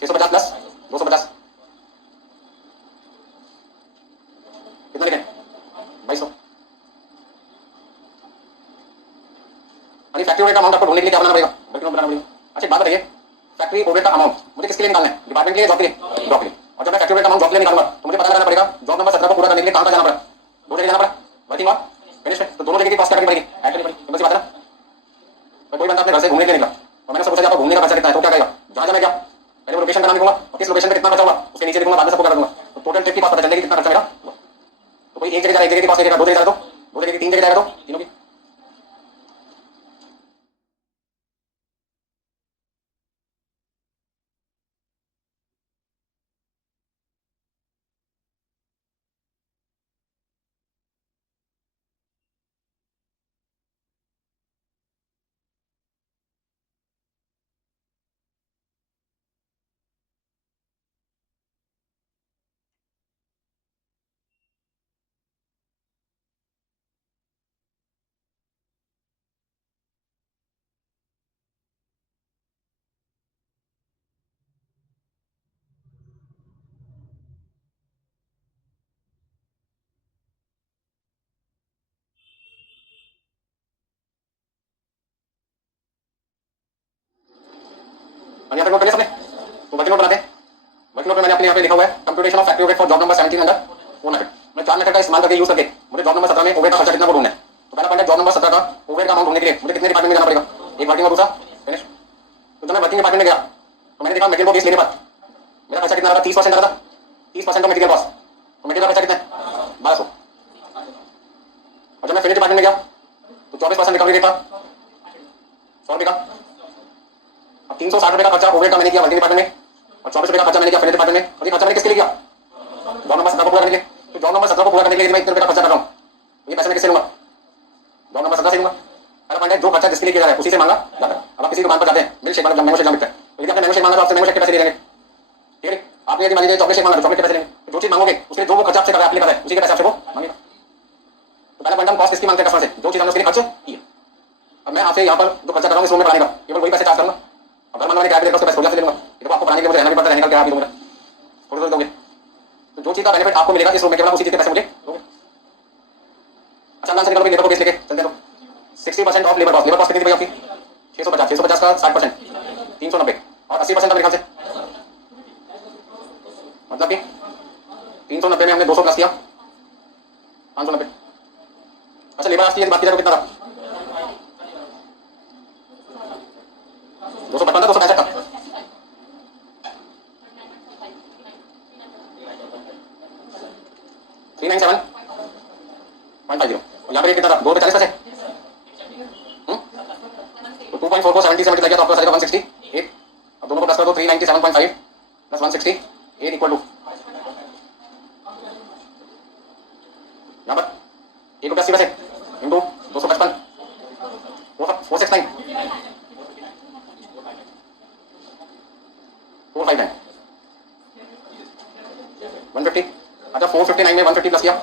650 प्लस 250 कितना लिखें, 2200। यानी फैक्ट्री ओवरहेड का अमाउंट आपको ढूंढने के लिए क्या बनाना पड़ेगा, वर्किंग नोट बनाना पड़ेगा। अच्छा एक बात बताइए, फैक्ट्री ओवरहेड का अमाउंट मुझे किसके लिए निकालना है, डिपार्टमेंट के लिए, जॉब के लिए, जॉब के लिए। और जब मैं फैक्ट्री ओवरहेड का अमाउंट जॉब के लिए निकालूंगा तो मुझे पता लगाना पड़ेगा जॉब नंबर 17 को पूरा करने के लिए कहां कहां जाना पड़ा, दो जगह जाना पड़ा, वर्किंग और फिनिश में। तो दोनों जगह की कॉस्ट क्या करनी पड़ेगी, ऐड करनी पड़ेगी, सिंपल सी बात है ना। तो कोई बंदा अपने घर से घूमने के लिए निकला और मैंने उससे पूछा आपका घूमने का खर्चा कितना है, तो क्या कहेगा, जहां जाना क्या, पहले वो लोकेशन का नाम लिखूंगा और किस लोकेशन पे कितना खर्चा हुआ उसके नीचे लिखूंगा, बाद में सबको कर दूंगा। तो टोटल ट्रिप की कॉस्ट पता चल जाएगी कितना खर्चा मेरा। तो कोई एक जगह जा रहा है, एक जगह की कॉस्ट लेगा, दो जगह जा रहा है तो दो जगह की, तीन जगह जाएगा तो तीनों की। और यहाँ पे नोट कर लिया सबने, तो वर्किंग नोट बनाते हैं। वर्किंग नोट में मैंने अपने यहाँ पे लिखा हुआ है computation of factory overhead for job number 17 under 4 method. मैं 4 मेथड का इस्तेमाल करके यूज करके मुझे जॉब नंबर 17 में ओवरहेड का खर्चा कितना को ढूंढना है। तो पहला पॉइंट है जॉब नंबर 17 का ओवरहेड का अमाउंट ढूंढने के लिए मुझे कितने डिपार्टमेंट में जाना पड़ेगा, एक वर्किंग और दूसरा फिनिश। तो जब मैं वर्किंग डिपार्टमेंट में गया तो मैंने देखा मटेरियल को बेस लेने पर मेरा खर्चा कितना रहा, 30% आ रहा था, 30% का मटेरियल कॉस्ट। तो मटेरियल का खर्चा कितना है 1200। और जब मैं फिनिश डिपार्टमेंट में गया तो 24% रिकवरी रेट था, 100 रुपये का। अब 360 रुपये का खर्चा ओवरहेड का मैंने किया वर्किंग डिपार्टमेंट में, और 24 रुपये का खर्चा मैंने किया फिनिश डिपार्टमेंट में। और ये खर्चा मैंने किसके लिए किया, जॉब नंबर 17 को पूरा करने के लिए। तो जॉब नंबर 17 को पूरा करने के लिए मैं इतने रुपये का खर्चा कर रहा हूँ, ये पैसे मैं किससे लूंगा, जॉब नंबर 17 से लूंगा। पहला पॉइंट है जो खर्चा जिसके लिए किया जा रहा है उसी से मांगा जाता है। अब आप किसी दुकान पर जाते हैं, मिल्क शेक मतलब मैंगो शेक मिलता है, तो यदि आपने मैंगो शेक मांगा तो आपसे मैंगो शेक के पैसे ले लेंगे, ठीक है। आपने यदि मान लीजिए चॉकलेट शेक मांगा तो चॉकलेट के पैसे लेंगे। जो चीज मांगोगे उसके लिए जो वो खर्चा आपसे कर रहा है, आपके लिए कर रहा है, उसी के पैसे आपसे वो मांगेगा। तो पहला पॉइंट हम कॉस्ट किसकी मांगते हैं, कस्टमर से, जो चीज हमने उसके लिए खर्च की है। अब मैं आपसे यहाँ पर जो खर्चा कर रहा हूँ इस रूम में बनाने का केवल वही पैसे चार्ज करूंगा। अगर मान लो मैंने किराया देकर उसके पैसे थोड़ा से ले लूंगा, देखो आपको बनाने के लिए मुझे रहना भी पड़ता है, रहने का किराया भी दूंगा, थोड़ी थोड़ी दोगे। तो जो चीज का बेनिफिट आपको मिलेगा इस रूम में केवल उसी चीज के पैसे मुझे दोगे। अच्छा आंसर निकालोगे लेबर को बेच लेके चलते दो। 60% of labour cost, labour cost कितनी आपकी 650, 650 का 60% 390 और 80% का मेरे ख्याल से मतलब कि 390 में हमने 200 प्लस किया 590। अच्छा लेबर कॉस्ट की बात की जाए तो कितना था, 255 था, 265 था, 397.50। और यहाँ पे रेट कितना था, 2 रुपये 40 पैसे। तो 2.4 को 70 से मल्टीप्लाई किया तो आपको आ जाएगा 168। अब दोनों को प्लस कर दो, 397.5 प्लस 168 इक्वल टू यहाँ पर 1 रुपया 80 पैसे इंटू 255 469 459 150। अच्छा 459 में 150 प्लस किया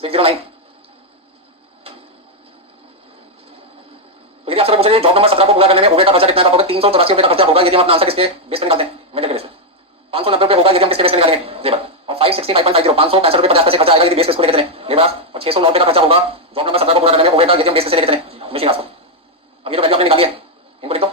$609। तो यदि आपसे पूछे जॉब नंबर 17 को पूरा करने में ओवरहेड का खर्चा कितना होगा, 384 रुपये का खर्चा होगा यदि हम अपना आंसर किसके बेस पे निकालते हैं, मेटल बेस पे। 590 रुपये होगा यदि हम किसके बेस पे निकालेंगे, लेबर। और 565.50 565 रुपये 50 पैसे खर्चा आएगा यदि बेस पे लेके चलें लेबर। और 609 रुपये का खर्चा होगा जॉब नंबर 17 को पूरा करने में ओवरहेड का यदि हम बेस पे लेके चलें मशीन आस को। अब ये तो वैल्यू आपने निकाली है, इनको लिख दो।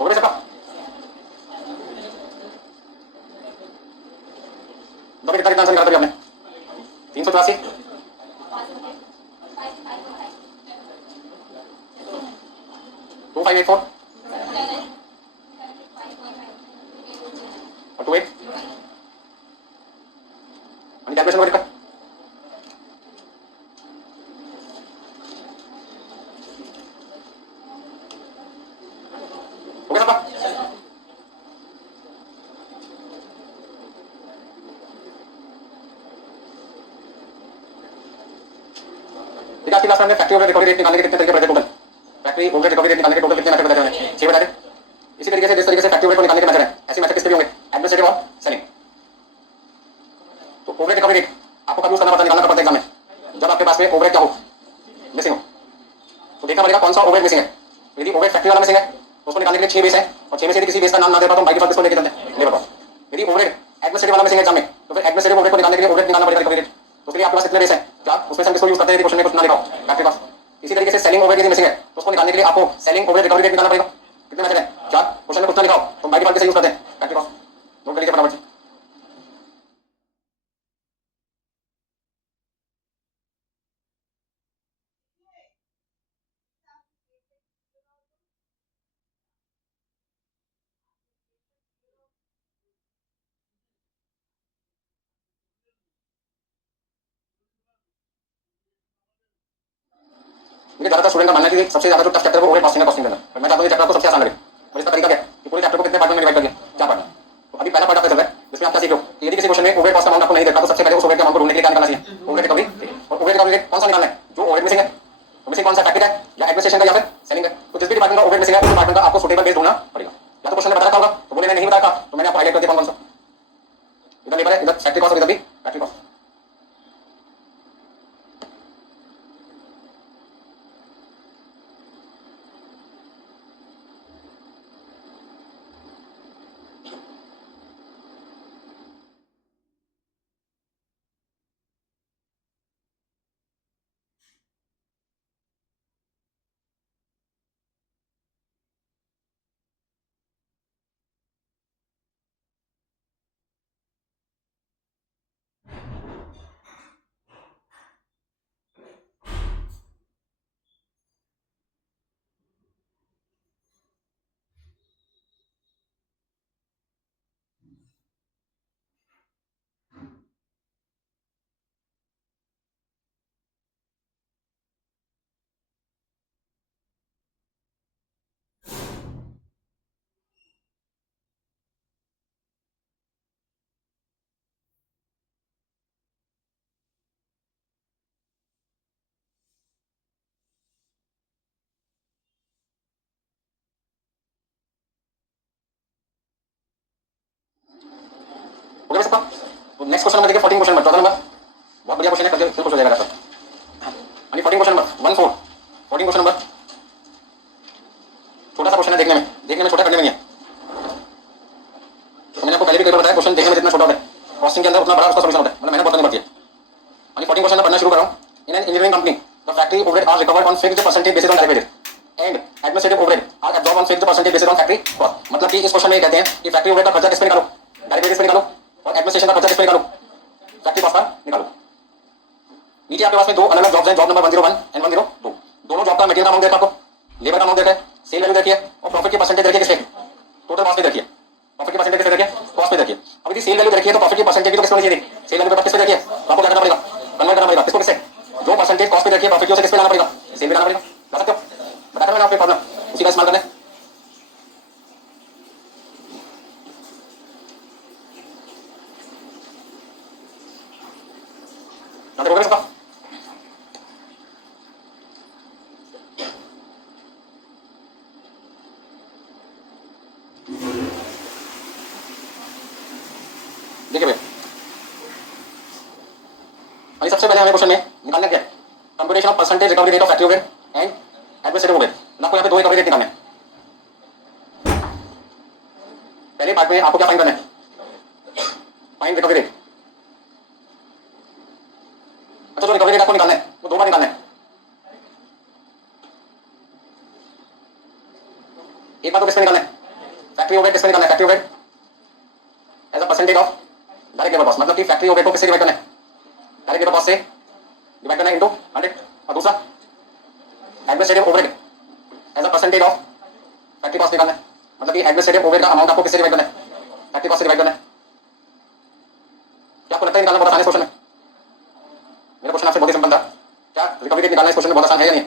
हो गया सबका, तो कितना कितना आंसर निकाला आपने, 384 2584 और 28 कैलकुलेशन को दिक्कत। हो गया सबका, ठीक है। आज की क्लास में हमने फैक्ट्री ओवरहेड रिकवरी रेट निकालने के कितने तरीके बताए total, factory overhead recovery rate निकालने के टोटल कितने मेथड बताए हमने, 6 बताए। इसी तरीके से जिस तरीके से फैक्ट्री ओवरहेड को निकालने के मेथड है ऐसे मेथड किसके भी होंगे, एडमिनिस्ट्रेटिव और सेलिंग। तो ओवरहेड रिकवरी रेट आपको कब यूज करना पड़ता है, निकालना पड़ता है एग्जाम में, जब आपके पास में ओवरहेड क्या हो, मिसिंग हो। तो देखना पड़ेगा कौन सा ओवरहेड मिसिंग है। यदि ओवरहेड फैक्ट्री वाला मिसिंग है तो उसको निकालने के लिए 6 बेस है, और 6 में से यदि किसी बेस का नाम ना दे पाता तो बाई डिफॉल्ट किसको लेके चलते हैं, लेबर कॉस्ट। यदि ओवरहेड एडमिनिस्ट्रेटिव वाला मिसिंग है एग्जाम में तो फिर एडमिनिस्ट्रेटिव ओवरहेड को निकालने के लिए ओवरहेड निकालना पड़ेगा रिकवरी रेट। तो उसके लिए आपके पास कितने बेस है, 4, उसमें से हम किसको यूज करते हैं यदि क्वेश्चन में कुछ ना लिखा हो, फैक्ट्री कॉस्ट। इसी तरीके से सेलिंग ओवरहेड यदि मिसिंग है तो उसको निकालने के लिए आपको सेलिंग ओवरहेड रिकवरी रेट निकालना पड़ेगा। कितने मेथड है, 4, क्वेश्चन में कुछ ना लिखा हो तो बाई डिफॉल्ट किसे यूज करते हैं, फैक्ट्री कॉस्ट। नोट कर लीजिए फटाफट। मुझे ज्यादातर स्टूडेंट का मानना है कि सबसे ज्यादा जो टफ चैप्टर है वो ओवरहेड कॉस्टिंग है, कॉस्टिंग करना। मैं चाहता हूँ ये चैप्टर आपको सबसे आसान लगे। और इसका तरीका क्या है कि पूरे चैप्टर को कितने पार्ट में डिवाइड कर दिया, 4 पार्ट में। तो अभी पहला पार्ट आपका चल रहा है जिसमें आप क्या सीख रहे हो, यदि किसी क्वेश्चन में ओवरहेड कॉस्ट अमाउंट आपको नहीं देखा तो सबसे पहले उस ओवरहेड के अमाउंट को ढूंढने के लिए क्या निकालना चाहिए, ओवरहेड रिकवरी। और ओवरहेड रिकवरी रेट कौन सा निकालना है, जो ओवरहेड मिसिंग है। तो मिसिंग कौन सा, फैक्ट्री है या एडमिनिस्ट्रेशन का या फिर सेलिंग है। तो जिस भी डिपार्टमेंट का ओवरहेड मिसिंग है उस डिपार्टमेंट का आपको सुटेबल बेस ढूंढना पड़ेगा। या तो क्वेश्चन में बता रखा होगा तो बोले नहीं बता रखा तो मैंने आपको हाईलाइट कर दिया कौन सा। इधर लेबर है, इधर फैक्ट्री कॉस्ट और इधर भी फैक्ट्री कॉस्ट। हो गया सबका? तो नेक्स्ट क्वेश्चन नंबर देखिए 14 क्वेश्चन नंबर 14 नंबर बहुत बढ़िया क्वेश्चन है, करके फिर कुछ हो जाएगा सर। यानी 14 क्वेश्चन नंबर 14 14 क्वेश्चन नंबर छोटा सा क्वेश्चन है, देखने में छोटा, करने में नहीं है। तो मैंने आपको पहले भी कई बार बताया, क्वेश्चन देखने में जितना छोटा होता है कॉस्टिंग के अंदर उतना बड़ा उसका सॉल्यूशन होता है, मतलब मेहनत बहुत करनी पड़ती है। यानी 14 क्वेश्चन पढ़ना शुरू कर रहा हूँ। In an engineering company the factory overhead are recovered on fixed percentage based on direct wages and administrative overhead are absorb on fixed percentage based on factory cost. मतलब कि इस क्वेश्चन में ये कहते हैं कि फैक्ट्री ओवरहेड का खर्चा किस पे निकालो, डायरेक्ट वेजेस पे निकालो, और एडमिनिस्ट्रेशन का खर्चा किस पे निकालो, फैक्ट्री कॉस्ट का निकालो। नीचे आपके पास में दो अलग अलग जॉब्स हैं, जॉब नंबर 101 एंड 102। दोनों जॉब का मटेरियल का अमाउंट देखा आपको, लेबर का अमाउंट देखा है, सेल वैल्यू देखिए और प्रॉफिट की परसेंटेज देखिए, किसके टोटल कॉस्ट पे देखिए, प्रॉफिट की परसेंटेज किससे देखिए, कॉस्ट पे देखिए। अब यदि सेल वैल्यू देखिए तो प्रॉफिट की परसेंटेज भी तो किस पे चाहिए, सेल वैल्यू पे किस पे देखिए, तो आपको क्या करना पड़ेगा, कन्वर्ट करना पड़ेगा, किसको किससे, जो परसेंटेज कॉस्ट पे देखिए प्रॉफिट की उसे किस पे लाना पड़ेगा, सेल पे लाना पड़ेगा। ला सकते हो, बता कर मैंने आपको प्रॉब्लम उसी का इस्तेमाल करना है। देखोगे सबका? देखिए भाई, अभी सबसे पहले हमें क्वेश्चन में निकालना क्या है, computation of percentage recovery rate of factory overhead and administrative overhead. आपको यहाँ पे दो रिकवरी रेट निकालने हैं। पहले पार्ट में आपको क्या फाइंड करना है, फाइंड रिकवरी रेट। अच्छा, जो रिकवरी रेट आपको निकालना है वो दो बार निकालना है। एक बार तो किस पे निकालना है, फैक्ट्री ओवरहेड किस पे निकालना है, factory overhead as a percentage of direct labour cost. मतलब कि फैक्ट्री ओवरहेड को किससे डिवाइड करना है, डायरेक्ट लेबर कॉस्ट से डिवाइड करना है इनटू 100। और दूसरा administrative overhead as a percentage of factory cost निकालना है। मतलब कि एडमिनिस्ट्रेटिव ओवरहेड का अमाउंट आपको किससे डिवाइड करना है, फैक्ट्री कॉस्ट से डिवाइड करना है। क्या आपको लगता है निकालना बहुत आसान है क्वेश्चन में? मेरा क्वेश्चन आपसे बहुत ही सिंपल था। क्या रिकवरी रेट निकालना इस क्वेश्चन में बहुत आसान है या नहीं?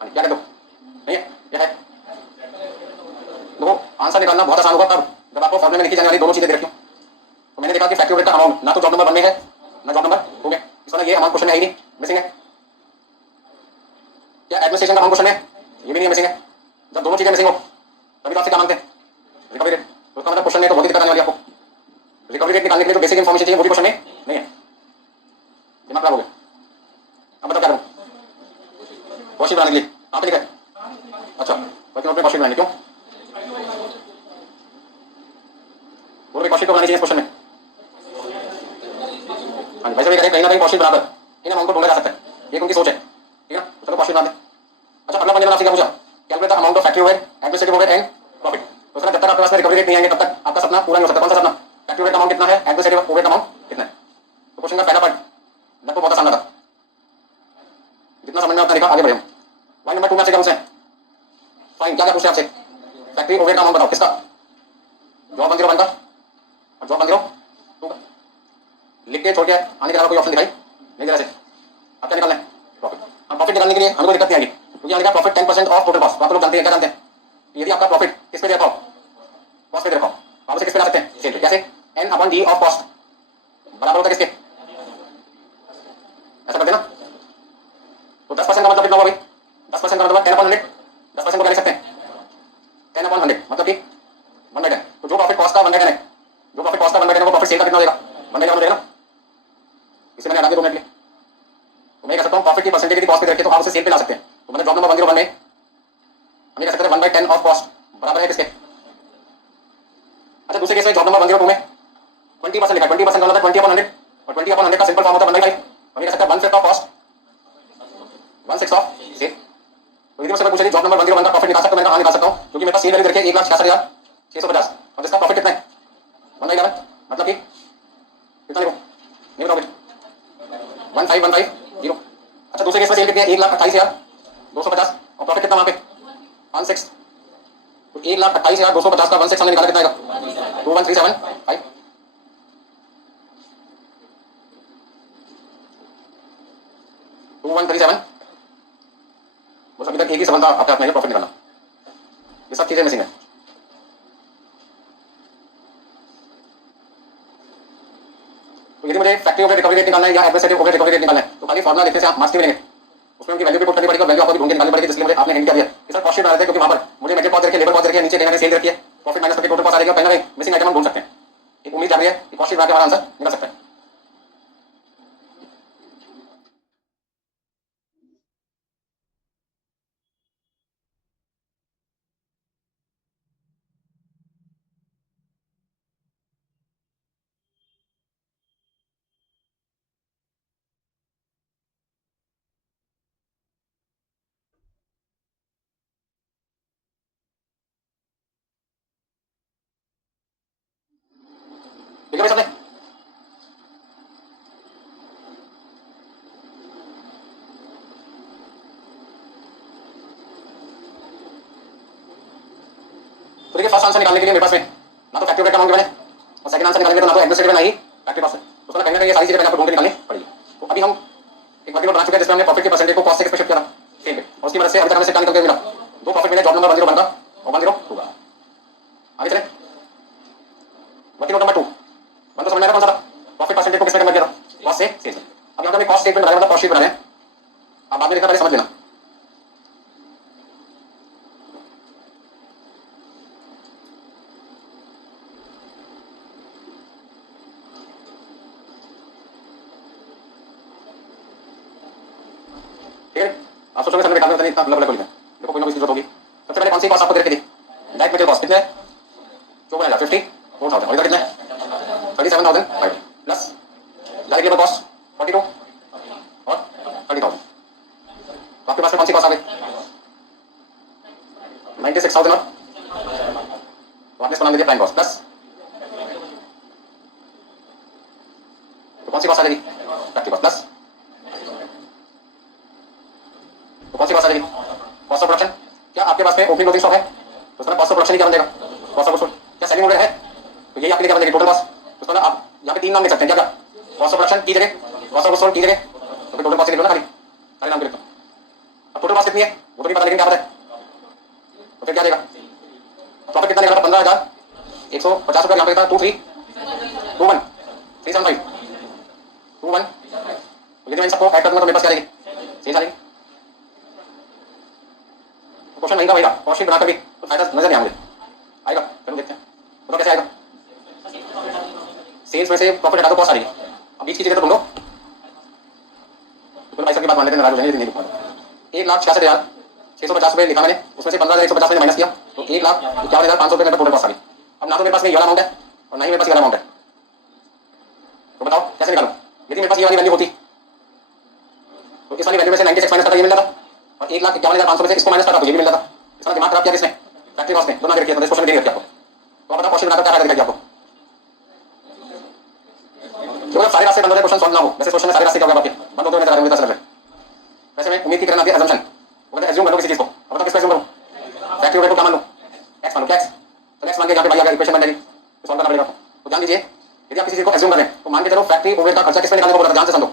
क्या कर दो, नहीं है, क्या है? देखो, आंसर निकालना बहुत आसान होगा तब जब आपको फॉर्मूले में लिखी जाने वाली दोनों चीजें देख रखी हो। तो मैंने देखा कि फैक्ट्री ओवरहेड का अमाउंट ना तो जॉब नंबर 1 में है ना जॉब नंबर 2 में, इस वजह ये अमाउंट क्वेश्चन में है ही नहीं, मिसिंग है। क्या एडमिनिस्ट्रेशन का अमाउंट क्वेश्चन में ये भी नहीं है, मिसिंग है। जब दोनों चीजें मिसिंग हो तभी तो आपसे क्या मांगते हैं, रिकवरी रेट। तो उसका मतलब क्वेश्चन में तो बहुत ही दिक्कत आने वाली आपको। रिकवरी रेट निकालने के लिए जो बेसिक इन्फॉर्मेशन चाहिए वो भी क्वेश्चन में नहीं है, दिमाग खराब हो गया। अब बताओ क्या करूं, कॉस्ट शीट बनाने के लिए कहाँ पे लिखा है? अच्छा, वर्किंग नोट में कॉस्ट शीट बनानी, क्यों बोलो कॉस्ट शीट को बनानी चाहिए इस क्वेश्चन में? हाँ, वैसे भी कहीं ना कहीं कॉस्ट शीट बनाकर इन अमाउंट को ढूंढा जा सकता है, ये उनकी सोच है, ठीक है। चलो कॉस्ट शीट बना दें। अच्छा, अगला पंजा आपसे क्या पूछा, calculate the amount of factory overhead, administrative overhead and profit. तो सर जब तक आपके पास में रिकवरी रेट नहीं आएंगे तब तक आपका सपना पूरा नहीं हो सकता। कौन सा सपना, फैक्ट्री ओवरहेड अमाउंट कितना है, एडमिनिस्ट्रेटिव ओवरहेड अमाउंट कितना है। तो क्वेश्चन का पहला पार्ट लगभग बहुत आसान लगा, जितना समझ में आपने लिखा आगे बढ़े हम। पॉइंट नंबर 2 में आपसे क्या पूछे, फाइन क्या क्या पूछे आपसे, फैक्ट्री ओवरहेड का अमाउंट बताओ, किसका, जॉब 101 का और जॉब 102 का। लिख के छोड़ के आने के अलावा कोई ऑप्शन दिखाई नहीं दे रहा से। अब क्या निकालना है, प्रॉफिट। हम प्रॉफिट निकालने के लिए हमें कोई दिक्कत नहीं आएगी, क्योंकि यहाँ लिखा प्रॉफिट 10% ऑफ टोटल कॉस्ट। आप लोग जानते हैं, क्या जानते हैं, यदि आपका प्रॉफिट किस पे दे रखा हो, कॉस्ट पे दे रखा हो, आप उसे किस पे ला सकते हैं, सेल पे। कैसे, N upon D of cost बराबर होता है किसके, ऐसा कर देना। तो 10% का मतलब कितना होगा भाई, 10% का मतलब 10 अपॉन 100। 10% को क्या लिख सकते हैं, 10 अपॉन 100 मतलब कि 1/10। तो जो प्रॉफिट कॉस्ट का 1/10 है, जो प्रॉफिट कॉस्ट का 1/10 है वो प्रॉफिट सेल सेल का कितना देगा, 1/1 देगा ना, इसे मैंने हटा दिया 2 मिनट के लिए। तो मैं कह सकता हूँ प्रॉफिट की परसेंटेज यदि कॉस्ट पे रखे तो आप उसे सेल पे ला सकते हैं। तो मैंने जॉब नंबर 101 में हम ये कह सकते हैं 1/10 ऑफ कॉस्ट बराबर है किसके। अच्छा दूसरे केस में जॉब नंबर 102 में 20% लिखा है, 20% का मतलब 20/100 और 20/100 का सिंपल फॉर्म होता है 1/5। हम ये कह सकते हैं 1/5 ऑफ कॉस्ट 1/6 ऑफ सेल। तो यदि मुझसे पूछे जॉब नंबर 101 का प्रॉफिट निकाल सकते हो, मैंने कहा निकाल सकता हूँ क्योंकि मेरे पास सेल वैल्यू रखी है 1,66,650 और जिसका प्रॉफिट कितना है 1/11 मतलब कि कितना लिखो नहीं बताओगे 15150। अच्छा दूसरे केस में सेल कितनी है 1,28,250 और प्रॉफिट कितना वहां पे 16। तो 1,28,250 का 16 हमने निकाला कितना आएगा 21,375। बस अभी तक एक ही सवाल था आपके हाथ में प्रॉफिट निकालना, ये सब चीजें मिसिंग है। तो यदि मुझे फैक्ट्री ओवरहेड रिकवरी रेट निकालना है या एडमिनिस्ट्रेटिव ओवरहेड रिकवरी रेट निकालना है तो खाली फॉर्मुला लिखने से आप मार्क्स नहीं मिलेंगे, उसमें उनकी वैल्यू भी पुट करनी पड़ेगी, वैल्यू आपको भी ढूंढ के निकालनी पड़ेगी। जिसलिए मुझे आपने हिंट किया दिया कि सर कॉस्ट शीट बना देते हैं क्योंकि वहां पर मुझे मटेरियल कॉस्ट रखी है, लेबर कॉस्ट रखी है, नीचे मैंने सेल रखी है, प्रॉफिट माइनस करके टोटल कॉस्ट आ जाएगा, कहीं ना कहीं मिसिंग आइटम हम ढूंढ सकते हैं। एक उम्मीद जाग रही है कि कॉस्ट शीट बना के हमारा आंसर निकल सकता है। ठीक है भाई साहब। तो देखिए फर्स्ट आंसर निकालने के लिए मेरे पास में ना तो फैक्ट्री ओवरहेड का अमाउंट गिवन है और सेकंड आंसर निकालने के लिए तो ना तो एडमिनिस्ट्रेटिव ना ही फैक्ट्री कॉस्ट है। तो उसमें कहीं ना कहीं ये सारी चीजें मैंने आपको ढूंढ के निकालनी पड़ेगी। तो अभी हम एक वर्किंग बना चुके हैं जिसमें हमने प्रॉफिट की परसेंटेज को कॉस्ट से किस पे शिफ्ट करा सेल पे और उसकी मदद से अभी तक हमें क्या निकल के मिला दो प्रॉफिट मिले, जॉब नंबर 101 का और 102 का। आगे चले वर्किंग नंबर 2 वन तो समझ में आएगा कौन सा था, प्रॉफिट परसेंटेज को किस पे कन्वर्ट किया था कॉस्ट से सेल। अब यहाँ पे कॉस्ट स्टेटमेंट बनाया मतलब कॉस्ट शीट बनाया, आप बाद में लिखना पहले समझ लेना। ठीक है आप सोचोगे सर दिखा नहीं इतना अलग अलग लिखा, देखो कोई ना कोई जरूरत होगी। सबसे पहले कौन सी कॉस्ट आपको दे रखी थी डायरेक्ट मटेरियल कॉस्ट कितने है 54,000 54,000 और इधर कितना है 37,005 प्लस डायरेक्ट लेबर कॉस्ट 42 और 30,000। तो आपके पास में कौन सी कॉस्ट आ गई 96,000 और तो आपने इसको नाम दे दिया प्राइम कॉस्ट प्लस तो कौन सी कॉस्ट आ जाएगी फैक्ट्री कॉस्ट प्लस तो कौन सी कॉस्ट आ जाएगी कॉस्ट ऑफ प्रोडक्शन। क्या आपके पास में ओपनिंग क्लोजिंग स्टॉक है तो उसमें कॉस्ट ऑफ प्रोडक्शन ही क्या बन जाएगा कॉस्ट ऑफ गुड्स। क्या सेलिंग ओवरहेड है तो यही आपके लिए क्या बन जाएगी टोटल कॉस्ट। तो उसमें आप यहाँ पे तीन नाम लिख सकते हैं क्या क्या कॉस्ट ऑफ प्रोडक्शन की जगह कॉस्ट ऑफ गुड्स की जगह तो फिर टोटल कॉस्ट लिख लो ना खाली खाली नाम लिखता हूँ। अब टोटल कॉस्ट कितनी है वो तो नहीं पता लेकिन क्या पता है तो फिर क्या देगा प्रॉफिट कितना निकला 15,150 रुपया यहाँ पे था 2321 21 यदि मैं सबको ऐड कर दूंगा तो मेरे पास क्या आएगी सेल आएगी। क्वेश्चन नहीं का भाई कॉस्ट शीट बनाकर भी तो फायदा नजर नहीं आ मुझे आएगा चलो देखते हैं तो कैसे आएगा सेल्स में से प्रॉफिट हटा दो कॉस्ट आ रही है अब बीच की जगह तो ढूंढो तो भाई सब की बात मान लेते हैं नाराज हो जाएंगे नहीं लिखूंगा 1,66,650 रुपये लिखा मैंने उसमें से 15,150 मैंने माइनस किया तो 1,51,500 रुपये मेरे टोटल कॉस्ट आ गई। अब ना तो मेरे पास में ये वाला अमाउंट है और ना ही मेरे पास ये वाला अमाउंट है तो बताओ कैसे निकालूं। यदि मेरे पास ये वाली वैल्यू होती तो इस वाली वैल्यू में से 96 माइनस करता ये मिल जाता और 1,51,500 में से इसको माइनस करता तो ये भी मिल जाता। इसका दिमाग खराब किया किसने फैक्ट्री कॉस्ट में जो ना रखी है तो इस क्वेश्चन में दे रखी आपको। तो आप बताओ कॉस्ट बनाकर क्या फायदा दिखाई आपको क्योंकि सारे रास्ते बंद होते क्वेश्चन सॉल्व ना हो वैसे क्वेश्चन में सारे रास्ते क्या होगा आपके बंद होते हुए नजर आ रहे हैं मुझे लग रहा है। वैसे मैं उम्मीद की तरह आती है अजम्पशन वो कहते एज्यूम कर लो किसी चीज को अब बताओ किस पे एज्यूम करूं फैक्ट्री ओवरहेड को क्या मान लो एक्स मान लो क्या एक्स तो एक्स मान के यहाँ पे भाई अगर इक्वेशन बन जाएगी तो सॉल्व करना पड़ेगा आपको। तो ध्यान दीजिए यदि आप किसी चीज को एज्यूम कर रहे हैं तो मान के चलो फैक्ट्री ओवरहेड का खर्चा किस पे निकालने को बोला था ध्यान से समझो।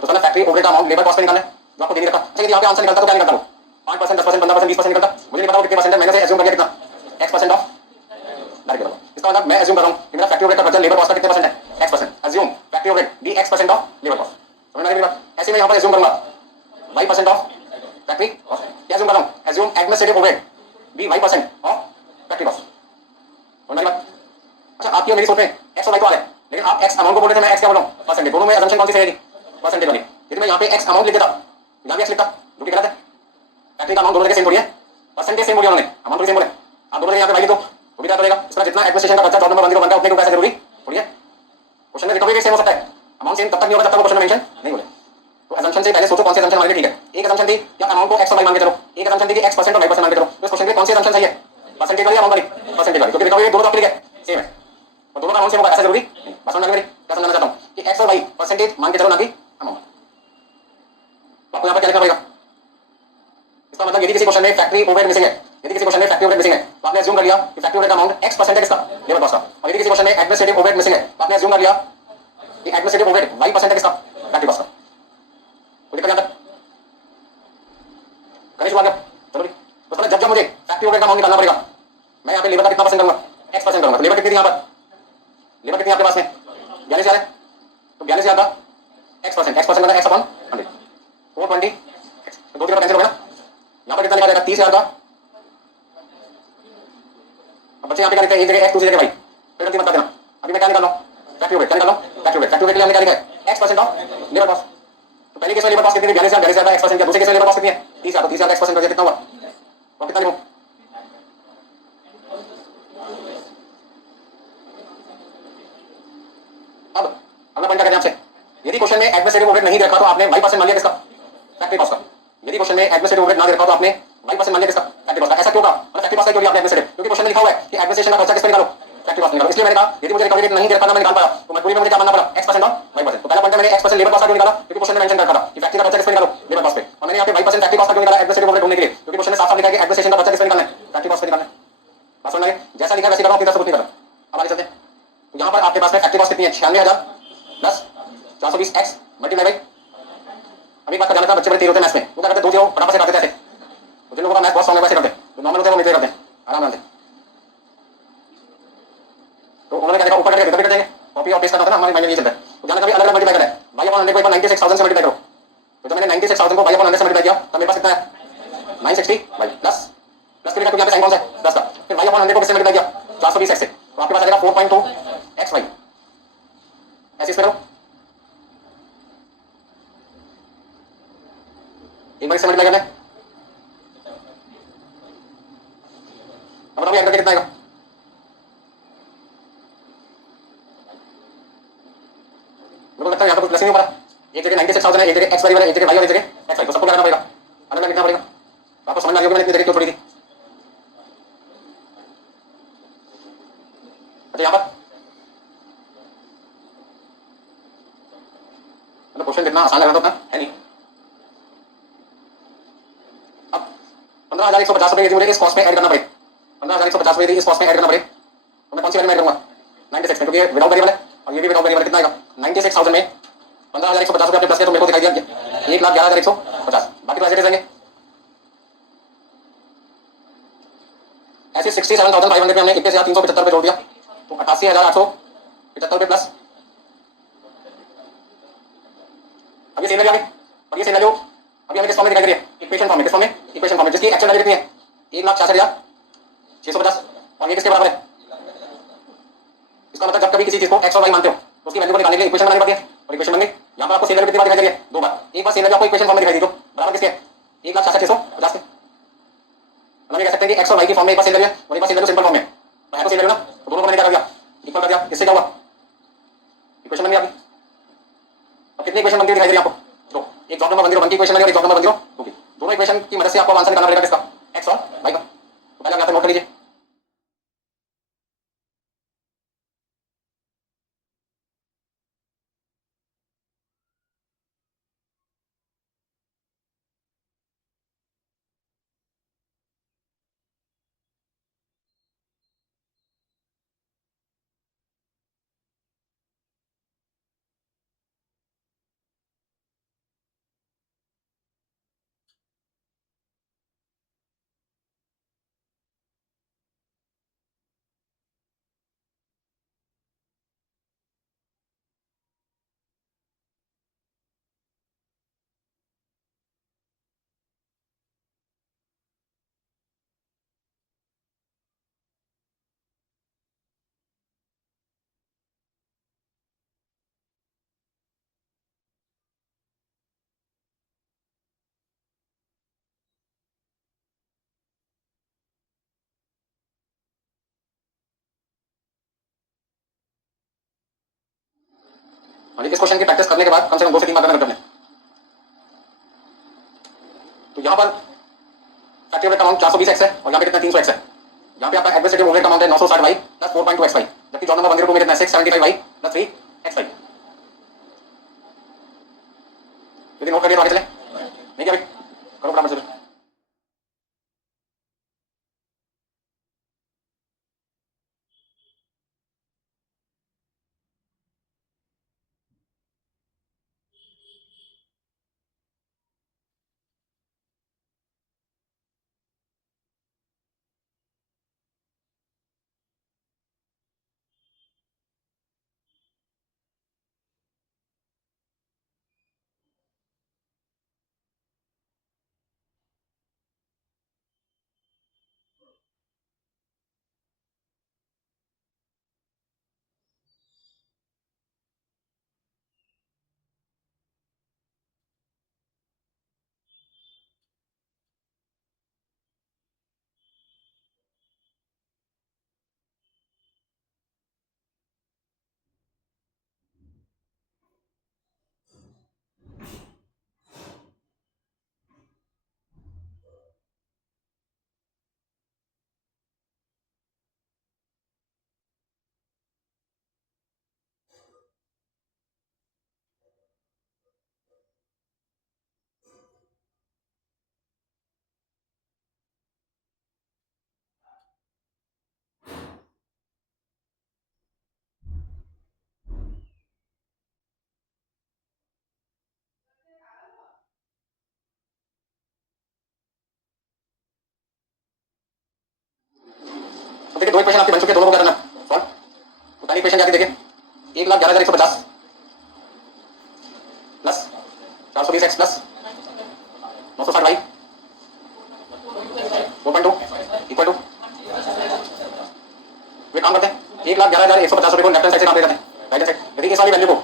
तो समझ फैक्ट्री ओवरहेड का अमाउंट लेबर कॉस्ट पे निकालना है जो आपको दे नहीं रखा। अच्छा यदि यहाँ पे आंसर निकलता तो क्या निकलता वो 5% 10% 15% 20% निकलता मुझे नहीं पता वो कितने परसेंट है मैंने से एज्यूम कर लिया कितना x% ऑफ डायरेक्ट लेबर। इसका मतलब मैं एज्यूम कर रहा हूँ कि मेरा फैक्ट्री ओवरहेड का खर्चा लेबर कॉस्ट का कितने परसेंट है x%। Assume factory overhead be x% of labour cost. समझ में आ रही है बात। ऐसे मैं यहाँ पर एज्यूम करूंगा y% ऑफ फैक्ट्री कॉस्ट क्या एज्यूम कर रहा हूँ assume administrative overhead be y% of factory cost. समझ में आ रही बात। अच्छा आपकी और मेरी सोच में एक्स और वाई तो आ गए, लेकिन आप एक्स अमाउंट को बोल रहे थे, मैं एक्स क्या बोल रहा हूँ, परसेंटेज। दोनों में assumption कौन सी सही है? परसेंटेज वाली। यदि मैं यहाँ पे एक्स अमाउंट लिख देता, यहाँ भी एक्स लिखता, जो कि गलत है। फैक्ट्री का अमाउंट दोनों जगह सेम थोड़ी है, परसेंटेज सेम बोली उन्होंने, अमाउंट थोड़ी सेम बोले। आप दोनों जगह यहाँ पे वाई लिख दो तो भी क्या करेगा, इसका जितना एडमिनिस्ट्रेशन का खर्चा जॉब नंबर 1 0 बनता है उतने को पैसा जरूरी थोड़ी है। क्वेश्चन में रिकवरी सेम हो सकता है, अमाउंट सेम तब तक नहीं होगा जब तक वो क्वेश्चन में मेंशन नहीं बोले। तो assumption से पहले सोचो कौन सी assumption हमारे लिए ठीक है। एक assumption थी कि आप अमाउंट को x और y मान के चलो, एक assumption थी कि x परसेंट और y परसेंट मान के चलो। तो इस क्वेश्चन के कौन सी assumption सही है, परसेंटेज वाली या अमाउंट वाली? परसेंटेज वाली, क्योंकि रिकवरी दोनों टॉपिक है सेम है और दोनों का अमाउंट सेम होगा, ऐसा जरूरी नहीं। बात समझ में आ गई मेरी? क्या समझाना चाहता हूँ कि x और y परसेंटेज मान के चलो, ना कि अमाउंट। आपको यहाँ पर क्या लिखना पड़ेगा, इसका मतलब यदि किसी क्वेश्चन में फैक्ट्री ओवरहेड मिसिंग है, यदि किसी क्वेश्चन में फैक्ट्री ओवरहेड मिसिंग है तो आपने अज्यूम कर लिया कि फैक्ट्री ओवरहेड का अमाउंट x परसेंट है किसका, लेबर कॉस्ट का। और यदि किसी क्वेश्चन में एडमिनिस्ट्रेटिव ओवरहेड मिसिंग है तो आपने अज्यूम कर लिया कि एडमिनिस्ट्रेटिव ओवरहेड y परसेंट है किसका, फैक्ट्री कॉस्ट का। कोई दिक्कत यहाँ तक? गणेश हुआ क्या? चलो जी। तो समझ, जब जब मुझे फैक्ट्री ओवरहेड का अमाउंट निकालना पड़ेगा, मैं यहाँ पे लेबर का कितना परसेंट करूंगा, x परसेंट करूंगा। तो लेबर कितनी थी यहाँ पर, लेबर कितनी आपके पास में 42,000 है, तो 42,000 का x परसेंट, x परसेंट मतलब x अपॉन 100, 420 तो दो जीरो कैंसिल हो गया ना। यहाँ पर कितना लिखा जाएगा, 30,000 का। अब बच्चे यहाँ पे क्या लिखते हैं, एक जगह x दूसरी जगह y, फिर गलती मत कर देना। अभी मैं क्या निकाल रहा हूँ, फैक्ट्री ओवरहेड। क्या निकाल रहा हूँ, फैक्ट्री ओवरहेड। फैक्ट्री ओवरहेड के लिए हमने क्या लिखा है, x percent of labour cost. तो पहले केस में लेबर कॉस्ट कितनी थी, 42,000, 42,000 का x परसेंट। दूसरे केस में लेबर कॉस्ट कितनी है, 30,000, तो 30,000 का x परसेंट कितना हुआ, और कितना लिखूं। अब अगला पॉइंट क्या कहते हैं आपसे, यदि क्वेश्चन में एडमिनिस्ट्रेटिव ओवरहेड नहीं रखा तो आपने y परसेंट मान लिया किसका, फैक्ट्री कॉस्ट का। यदि क्वेश्चन में एडमिनिस्ट्रेटिव ओवरहेड ना रखा तो आपने y परसेंट मान लिया किसका, फैक्ट्री कॉस्ट का। ऐसा क्यों कहा, मतलब फैक्ट्री कॉस्ट का क्यों लिया आपने एडमिनिस्ट्रेटिव, क्योंकि क्वेश्चन में लिखा हुआ है कि एडमिनिस्ट्रेशन का खर्चा किस पे निकालो, फैक्ट्री कॉस्ट निकालो। इसलिए मैंने कहा यदि मुझे रिकवरी रेट नहीं दे रखा ना, मैं निकाल पाया तो मजबूरी में मुझे क्या मानना पड़ा, x परसेंट और y परसेंट। तो पहला पॉइंट मैंने x परसेंट लेबर कॉस्ट का क्यों निकाला, क्योंकि क्वेश्चन में मेंशन रखा था कि फैक्ट्री का खर्चा किस पे निकालो, लेबर कॉस्ट पे। और मैंने यहाँ पे y परसेंट फैक्ट्री कॉस्ट का क्यों निकाला, एडमिनिस्ट्रेटिव ओवरहेड ढूंढने के लिए, क्योंकि क्वेश्चन में साफ साफ लिखा है कि एडमिनिस्ट्रेशन का खर्चा किस पे निकालना है, फैक्ट्री कॉस्ट पे निकालना है। बात समझ में आ गई? जैसा लिखा है वैसे कर रहा हूँ, सबूत नहीं कर रहा। अब आगे चलते हैं। तो यहाँ पर आपके पास में फैक्ट्री कॉस्ट कितनी है, 96,000 प्लस 420 x मल्टीप्लाई बाई, अभी बात कर जाना था, बच्चे बड़े तेज होते हैं मैथ्स में, वो क्या करते हैं, दो जीरो फटाफट से काटते थे ऐसे। तो जिन लोगों का मैथ्स बहुत स्ट्रांग है वैसे करते हैं, जो नॉर्मल होते हैं वो मिलते करते हैं, आराम आराम से। तो उन्होंने क्या देखा, ऊपर करके कट जाएंगे, कॉपी और पेस्ट करना था ना, हमारे माइंड में ये चलता है। तो जाना कभी अलग अलग मल्टीप्लाई करें, y अपॉन 100 को एक बार 96,000 से मल्टीप्लाई करो। तो जब मैंने 96,000 को y अपॉन 100 से मल्टीप्लाई किया तब मेरे पास कितना है, 960 y प्लस प्लस के लिए यहाँ पे साइन कौन सा है, प्लस का। फिर y अपॉन 100 को किससे मल्टीप्लाई किया, 420 x से, तो आपके पास आ जाएगा 4.2 x y। ऐसे इसमें करो, एक बार इससे मल्टीप्लाई करना है। अब बताओ ये अंदर कितना आएगा, मेरे को लगता है यहाँ पे कुछ प्लस नहीं हो पा रहा। एक जगह 96,000 है, एक जगह x वाली, एक जगह y और एक जगह x y, तो सबको लगाना पड़ेगा, अलग अलग लिखना पड़ेगा। तो आपको समझ में आ गया कि मैंने इतनी जगह क्यों छोड़ी थी। अच्छा यहाँ पर मतलब क्वेश्चन कितना आसान लग रहा था उतना है नहीं। अब 15,150 रुपये यदि मुझे इस कॉस्ट में ऐड करना पड़े, 15,150 रुपये यदि इस कॉस्ट में ऐड करना पड़े तो मैं कौन सी वैल्यू में ऐड करूंगा, 96 में, क्योंकि ये विदाउट वेरिएबल है और ये भी विदाउट वेरिएबल। कितना आएगा 96,000 में 15,150 रुपये आपने प्लस किया तो मेरे को दिखाई दिया 1,11,150, बाकी तो ऐसे रहेंगे। ऐसे 67,500 में हमने 21,375 रुपये जोड़ दिया, तो 88,875 रुपये प्लस। अब ये सेम वैल्यू आ गई, और ये सेम वैल्यू अभी हमें किस फॉर्म में दिखाई दे रही है, इक्वेशन फॉर्म में। किस फॉर्म में, इक्वेशन फॉर्म में, जिसकी एक्चुअल वैल्यू कितनी है, 1,66,650। और ये किसके बराबर है, इसका मतलब जब कभी किसी चीज को x और y मानते हो तो उसकी वैल्यू को निकालने के लिए इक्वेशन बनानी पड़ती है, और इक्वेशन बन गई। यहाँ पर आपको सेम वैल्यू कितनी बार दिखाई दे रही है, दो बार। एक बार सेम वैल्यू आपको इक्वेशन फॉर्म में दिखाई दी, तो बराबर किसके है, 1,66,650 के। मतलब ये कह सकते हैं कि x और y की फॉर्म में एक बार सेम वैल्यू है और एक बार सेम वैल्यू सिंपल फॉर्म में, तो है तो सेम वैल्यू ना, तो दोनों को मैंने क्या कर दिया, इक्वल कर दिया। इससे क्या हुआ, इक्वेशन बन गई आपकी। अब कितनी इक्वेशन बनती है दिखाई दे रही है आपको, तो एक जॉब नंबर 101 की इक्वेशन बनी और एक जॉब नंबर 102 की। दोनों इक्वेशन की मदद से आपको आंसर निकालना पड़ेगा किसका, x और y का। तो पहले आप यहाँ पे नोट कर लीजिए। और इस क्वेश्चन की प्रैक्टिस करने के बाद कम से कम 2 से 3 बार करना करते हैं। तो यहाँ पर फैक्टोरियल का अमाउंट 420x है और यहाँ पे कितना 300x है। यहाँ पे आपका एडमिनिस्ट्रेटिव ओवरहेड का अमाउंट है 960y प्लस 4.2x5, जबकि जॉब नंबर 102 में कितना है 675y प्लस 3x5। यदि नोट करिए तो आगे चले, नहीं क्या भाई करो फटाफट से। तो देखिए 2 इक्वेशन आपके बन चुके हैं, दोनों को क्या करना सॉल्व। तो पहली इक्वेशन क्या थी देखिए 1,11,150 plus 420x plus 960y 4.2 equal to, वे काम करते हैं 1,11,150 रुपये को लेफ्ट हैंड साइड से काम ले जाते हैं राइट हैंड साइड। यदि इस वाली वैल्यू को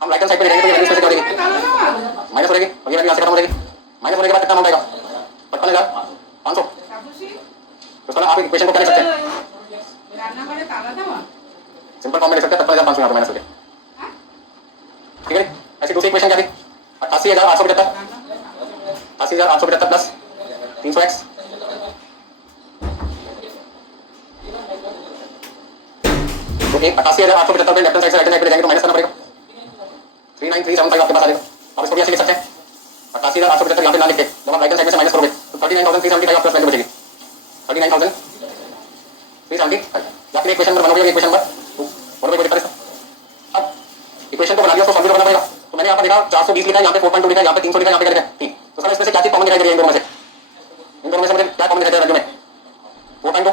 हम राइट हैंड साइड पे ले जाएंगे तो ये वैल्यू इसमें से क्या हो जाएगी माइनस हो जाएगी और ये वैल्यू यहाँ से खत्म हो जाएगी। माइनस होने के बाद कितना अमाउंट आएगा 55,500। तो सर आप इक्वेशन को क्या लिख सकते हैं सिंपल फॉर्म में लिख सकते हैं 55,500 यहाँ पे माइनस हो गया। ठीक है ऐसी दूसरी इक्वेशन क्या थी 88,875 88,875 प्लस 300x तो 88,875 लेफ्ट हैंड साइड से राइट हैंड साइड पे ले जाएंगे तो माइनस करना पड़ेगा 39,375 आपके पास आ जाएगा। आप इसको भी ऐसे लिख सकते हैं 88,875 यहाँ पे ना लिख के जब आप राइट हैंड साइड में से माइनस करोगे तो 39,375 आपके पास वैल्यू बचेगी 39,375। या फिर इक्वेशन नंबर 1 हो गया इक्वेशन नंबर 2 और कोई दिक्कत है। अब इक्वेशन को बना लिया उसको सॉल्व करना पड़ेगा। तो मैंने यहाँ पर देखा 420 लिखा है, यहाँ पे 4.2 लिखा है, यहाँ पे 300 लिखा है, यहाँ पे क्या लिखा है 3। तो सर इसमें से क्या चीज कॉमन दिखाई दे रही है इन दोनों में से मुझे क्या कॉमन दिखाई दे रहा है वैल्यू में 4.2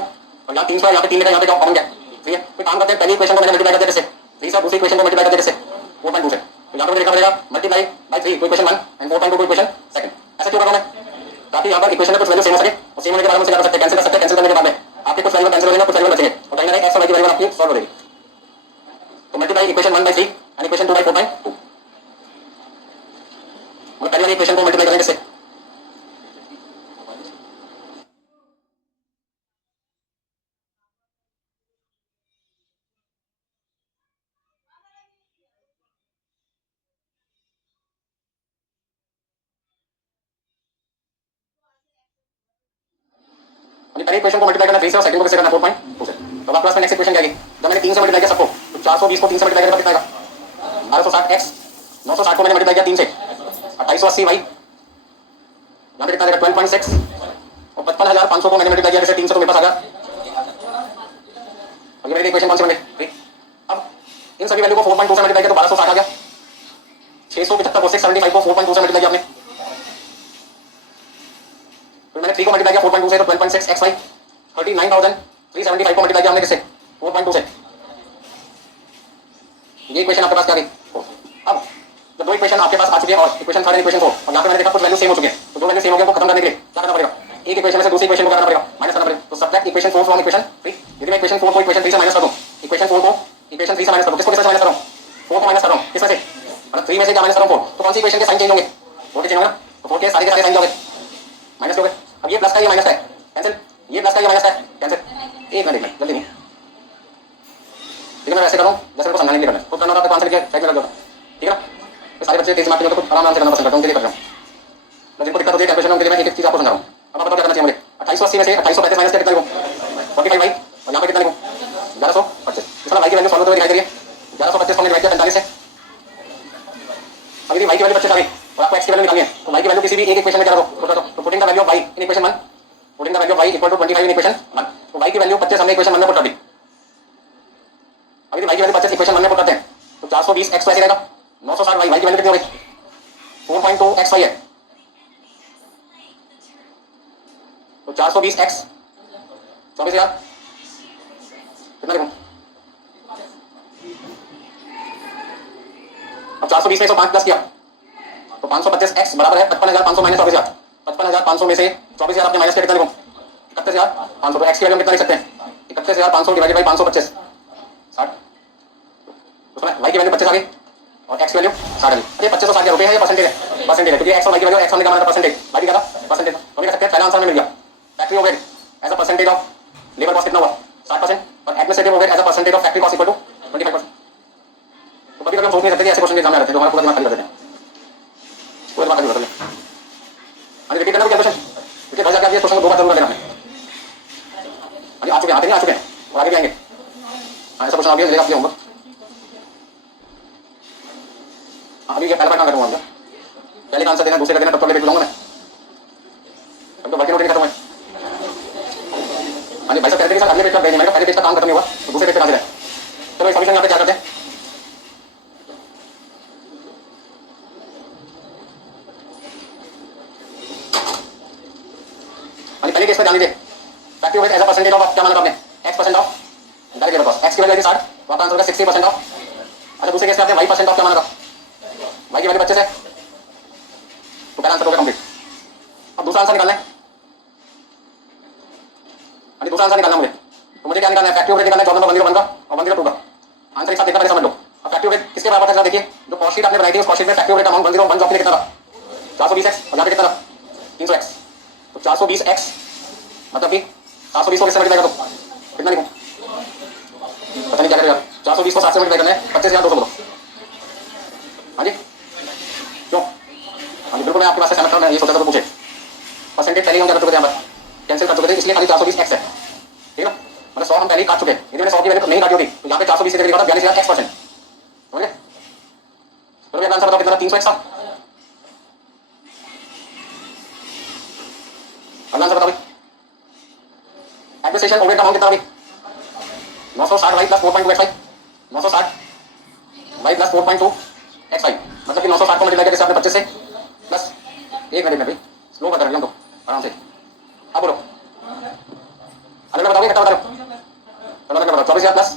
और यहाँ 300 यहाँ पे 3 लिखा है, यहाँ पे क्या कॉमन क्या ठीक है। तो काम करते हैं पहली इक्वेशन को मैंने मल्टीप्लाई कर दिया किससे 3 से, दूसरी इक्वेशन को मल्टीप्लाई कर दिया किससे 4.2 से। तो यहाँ पे मुझे लिखना पड़ेगा multiply by 3 equation 1 and 4.2 equation second. ऐसा क्यों कर रहा हूं मैं ताकि यहाँ पर इक्वेशन में कुछ वैल्यू सेम हो सके और सेम होने के बाद हम उसे क्या कर सकते हैं कैंसिल कर सकते हैं। कैंसिल करने के बाद में आपके कुछ वैल्यू कैंसिल हो जाएंगे कुछ वैल्यू बचेंगे और कहीं ना कहीं x और y की वैल्यू आपकी सॉल्व हो जाएगी। तो multiply equation 1 by 3 and equation 2 by 4.2 मतलब पहले वाली इक्वेशन को मल्टीप्लाई करेंगे किससे पहले इक्वेशन को मल्टीप्लाई करना 3 से और सेकंड को किससे करना 4.2 से। तो आपके पास में नेक्स्ट इक्वेशन क्या आएगी जब मैंने 3 से मल्टीप्लाई किया सबको तो 420 को 3 से मल्टीप्लाई करने पर कितना आएगा 1260x 960 को मैंने मल्टीप्लाई किया 3 से 2880y यहाँ पे कितना आएगा 12.6 और 55,500 को मैंने मल्टीप्लाई किया जैसे 3 से तो मेरे पास आ गया। और ये मेरी इक्वेशन कौन सी बन गई। अब इन सभी वैल्यू को 4.2 से मल्टीप्लाई किया तो 1260 आ गया। 675 को 675 को 4.2 से मल्टीप्लाई किया आपने तो मैंने 3 को मल्टीप्लाई किया 4.2 से तो 12.6xy 39,375 को मल्टीप्लाई किया हमने किससे 4.2 से। ये इक्वेशन आपके पास क्या गई। अब जब दो इक्वेशन आपके पास आ चुके हैं और इक्वेशन 3 इक्वेशन 4 और यहाँ पे मैंने देखा कुछ वैल्यू सेम हो चुके हैं तो दो वैल्यू सेम हो गए को खत्म करने के लिए क्या करना पड़ेगा एक इक्वेशन में से दूसरी इक्वेशन को करना पड़ेगा माइनस करना पड़ेगा। तो सब्ट्रैक्ट इक्वेशन 4 फ्रॉम इक्वेशन 3। यदि मैं इक्वेशन 4 को इक्वेशन 3 से माइनस कर दूं इक्वेशन 4 को इक्वेशन 3 से माइनस कर दूं किसको किससे माइनस कर रहा हूं 4 को माइनस कर रहा हूं किसमें से मतलब 3 में से क्या माइनस कर रहा हूं 4 तो कौन सी इक्वेशन के साइन चेंज होंगे 4 के चेंज होंगे ना तो 4 के सारे साइन हो गए माइनस हो गए। अब ये प्लस का ये माइनस का है कैंसिल ये प्लस का ये माइनस का है कैंसिल एक मिनट में जल्दी नहीं लेकिन मैं ऐसे कर रहा हूं जैसे को समझाने के लिए करना खुद करना होता तो आंसर लिखे साइड में लग जाता ठीक सारे बच्चे तेज मार्क के तो आराम से करना पसंद करते हैं, उनके लिए कर रहा हूँ। जिनको दिक्कत होती है कैलकुलेशन, उनके लिए मैं एक एक चीज आपको समझा रहा हूँ। अब आप बताओ क्या करना चाहिए मुझे? 2880 में से 2835 माइनस कितना लिखूं? 45 भाई, और यहाँ पे कितना लिखूं? 1125। इसमें भाई की वैल्यू सॉल्व होते हुए दिखाई दे रही है। 1125 को हमने डिवाइड किया 45 से। अब यदि y की वैल्यू 25 आ गई और आपको x की वैल्यू निकालनी है, तो y की वैल्यू किसी भी एक इक्वेशन में क्या रखो? तो putting the value of y in equation 1, putting the value of y equal to 25 in equation 1, तो y की वैल्यू 25 हमने इक्वेशन 1 में पुट कर दी। अब यदि y की वैल्यू 25 इक्वेशन 1 में पुट करते हैं तो 420 x तो ऐसे रहेगा, 960 y की वैल्यू कितनी हो गई? 4.2 x y है, तो 420 x 24,000 कितना लिखूं? अब 420 में 105 प्लस किया तो 525 x बराबर है 55,500 माइनस 24,000। 55,500 में से 24,000 आपने माइनस किया, कितना लिखूं? 31,500। तो x की वैल्यू कितना लिख सकते हैं? 31,500 डिवाइडेड बाई 525, 60। उसमें y की वैल्यू 25 आ गई और x की वैल्यू 60 आ गई। ये 25 60 रुपए है या परसेंटेज है? परसेंटेज है, क्योंकि x और y की वैल्यू x हमने कहा था परसेंटेज, y की क्या था? परसेंटेज। तो लिख सकते हैं पहला आंसर में मिल गया factory overhead as a percentage of labour cost कितना हुआ? 60%, और administrative overhead as a percentage of factory cost equal to 25%। तो कभी कभी हम सोच नहीं सकते कि ऐसे क्वेश्चन एग्जाम में आते हैं जो हमारा पूरा दिमाग खाली कर देते हैं, पूरा दिमाग खाली कर देते हैं। हाँ रिपीट करना क्या क्वेश्चन? देखिए घर जाके आप ये क्वेश्चन को 2 बार जरूर कर लेना। हाँ आ चुके हैं, आते नहीं आ चुके हैं और आगे भी आएंगे। हाँ ऐसा क्वेश्चन आ गया, आपके होंगे। अभी ये पहला बार काम करूँगा मैं, पहले का आंसर देना, दूसरे का देना, तब तो लेके बुलाऊंगा मैं। अब तो वर्किंग नोट नहीं खत्म है। हाँ जी भाई साहब, पहले अगले पेज का भेजिए। मैंने पहले पेज का काम खत्म नहीं हुआ तो दूसरे पेज पे कहाँ से जाए? चलो सॉल्यूशन यहाँ पे क्या करते हैं? हाँ जी पहले केस पे ध्यान दीजिए। Factory overhead as a percentage of क्या माना था आपने? x% of direct labour cost. x की वैल्यू 60, तो आपका आंसर होगा 60% ऑफ। अच्छा दूसरे केस में आपने y% ऑफ क्या माना था? y की वैल्यू 25 है, तो पहला आंसर हो गया कंप्लीट। अब दूसरा आंसर निकालना है। हाँ दूसरा आंसर निकालना मुझे, तो मुझे क्या निकालना है? फैक्ट्री ओवरहेड निकालना है 14 का 101 का और 102 का। आंसर एक साथ देखना, पहले समझ लो। अब फैक्ट्री ओवरहेड किसके बराबर था? देखिए जो कॉस्ट शीट आपने बनाई थी उस कॉस्ट शीट में फैक्ट्री ओवरहेड अमाउंट 101 जॉब के लिए कितना था? 420x, और यहाँ पे कितना था? 300x। तो 420x मतलब कि 720 को किससे मल्टीप्लाई कर दो? कितना लिखूं? पता नहीं क्या करेगा। 420 को 7 से मल्टीप्लाई करना है, 25,200 बोलो। हाँ जी क्यों? हाँ जी बिल्कुल, मैं आपके पास से सहमत हूं। मैं ये सोचा था तो पूछे परसेंटेज पहले हम क्या कर चुके थे, यहाँ पर कैंसिल कर चुके थे, इसलिए खाली 420x है। ठीक है ना, मतलब 100 हम पहले ही काट चुके हैं। यदि मैंने 100 की वैल्यू नहीं काटी होती तो यहाँ पे 420 से लिखा था 42,000x%। समझ गए? तो अगला आंसर बताओ कितना था? 300x था। अगला आंसर बताओ भाई। एडमिनिस्ट्रेशन ओवरहेड का अमाउंट कितना भाई? 960 y plus 4.2 x y, 960 y plus 4.2 x y, मतलब कि 960 को मल्टीप्लाई करके आपने 25 से प्लस 1 मिनट में भाई स्लो कर रहे हैं हम तो आराम से। अब बोलो अगला बताओगे कितना बता रहे हो? चलो अगला बताओ 24,000 प्लस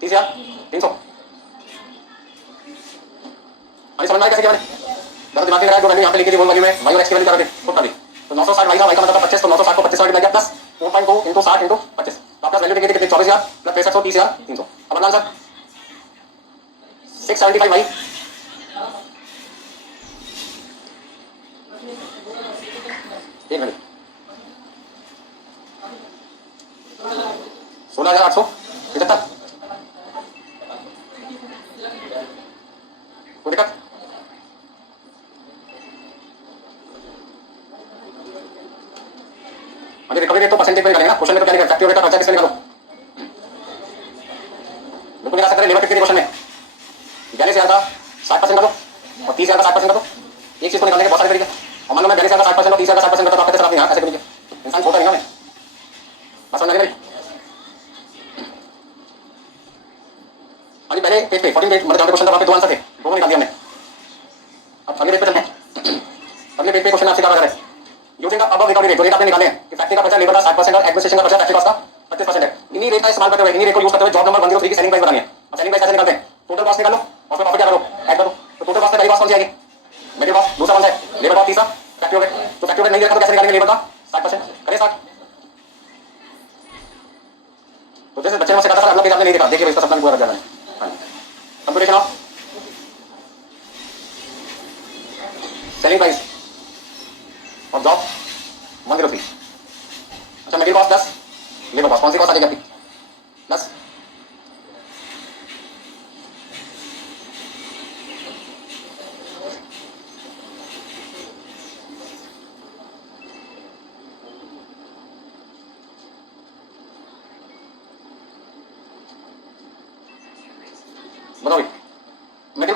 30,300। अभी समझ में आया कैसे किया मैंने? ज़्यादा दिमाग नहीं लगाया, जो वैल्यू यहाँ पे लिखी थी वो वैल्यू में y और x की वैल्यू क्या कर दी? पुट कर दी। तो 960 y का y का मतलब 25, तो 960 को 25 मल्टीप्लाई किया प्लस 4.2 इंटू 60 इंटू 25, तो आपका वैल्यू देखिए कितनी? 24,000 प्लस 6500 30,300। अब अगला आंसर 675 y, एक मिनट 16,875। कोई दिक्कत? अभी रिकवरी रेट तो परसेंटेज में निकालेंगे ना, क्वेश्चन में तो क्या निकाल? फैक्ट्री ओवरहेड का खर्चा किससे निकालो? बिल्कुल निकाल सकते हैं। लेबर कितनी क्वेश्चन में 42,000 का 60% कर दो और 30,000 का 60% कर दो। एक चीज को निकालने के बहुत सारे तरीके। और मान लो मैं 42,000 का 60% और 30,000 का 60% करता तो आपका खराब नहीं है ऐसे करिए। इंसान छोटा नहीं है मैं, बस समझ आ गई। अभी पहले पेज पे 14 पेज मतलब जहाँ पे क्वेश्चन था वहाँ पे 2 आंसर थे, दोनों निकाल दिया हमने। अब अगले पेज पे चलते हैं। अगले पेज पे क्वेश्चन आपसे क्या बता रहा है? Using the above recovery rate, जो रेट आपने निकाले हैं कि फैक्ट्री का खर्चा लेबर का 60% और एडमिनिस्ट्रेशन का खर्चा फैक्ट्री कॉस्ट का 25% है, इन्हीं रेट का इस्तेमाल करते हुए, इन्हीं रेट को यूज करते हुए जॉब नंबर 103 की सेलिंग प्राइस बनानी है। अब सेलिंग प्राइस कैसे निकालते हैं? टोटल कॉस्ट निकालो और फिर प्रॉफिट क्या करो? ऐड करो। तो टोटल कॉस्ट में पहली कॉस्ट कौन सी आएगी? Material cost. दूसरा कौन सा है? Labour cost. तीसरा फैक्ट्री ओवरहेड। तो फैक्ट्री ओवरहेड नहीं रखा तो कैसे निकालेंगे लेबर का 60%? करें स्टार्ट। तो जैसे बच्चे ने मुझसे कहा था सर अगला पेज आपने नहीं देखा, देखिए इसका सपना भी पूरा कर दिया मैंने। कंप्यूटेशन ऑफ सेलिंग प्राइस और जॉब 103। अच्छा material cost plus labour cost कौन सी कॉस्ट आ जाएगी आपकी? प्लस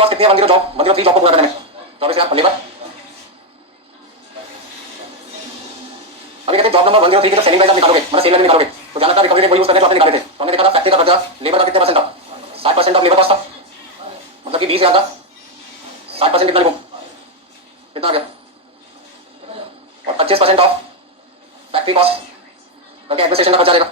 पास कितनी है 10 जॉब 103 जॉब को पूरा करने में 24,000 लेबर। अभी कहते हैं जॉब नंबर 103 की तो सेलिंग प्राइस आप निकालोगे मतलब सेल वैल्यू निकालोगे तो जाना था रिकवरी वही यूज करने जो आपने निकाले थे। तो हमने देखा था फैक्ट्री का खर्चा लेबर का कितने परसेंट था 60% ऑफ लेबर कॉस्ट था मतलब कि 20,000 था 60% कितना लिखूं कितना आ गया और 25% ऑफ फैक्ट्री कॉस्ट करके एडमिनिस्ट्रेशन का खर्चा रहेगा।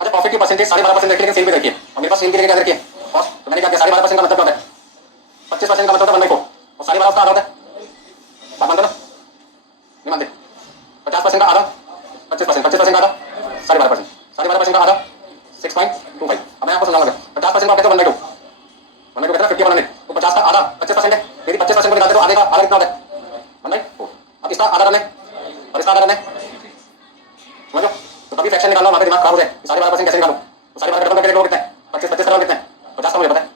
अच्छा प्रॉफिट की परसेंटेज 12.5% रखी लेकिन सेल पे रखी है और मेरे पास सेल की जगह क्या रखी है कॉस्ट तो मैंने क्या किया 12.5% का मतलब क्या होता है 25% का मतलब होता है 1/4 और 12.5 का आधा होता है बात मानते ना नहीं मानते 50% का आधा 25% का आधा 12.5% 12.5% का आधा 6.25 अब मैं आपको समझाऊंगा 50% का कहते हैं 1/2 1/2 कहते हैं 50 100 तो 50 का आधा 25% है यदि 25% को निकालते तो आधे का आधा कितना होता है 1/4 अब इसका आधा करना है और इसका आधा करना है समझो तो तभी फ्रैक्शन निकालना वहां पे दिमाग खराब हो जाए 12.5% कैसे निकालूं तो 12.5 खत्म करके देखो कितना है 25 का कितना है 50 का मुझे पता है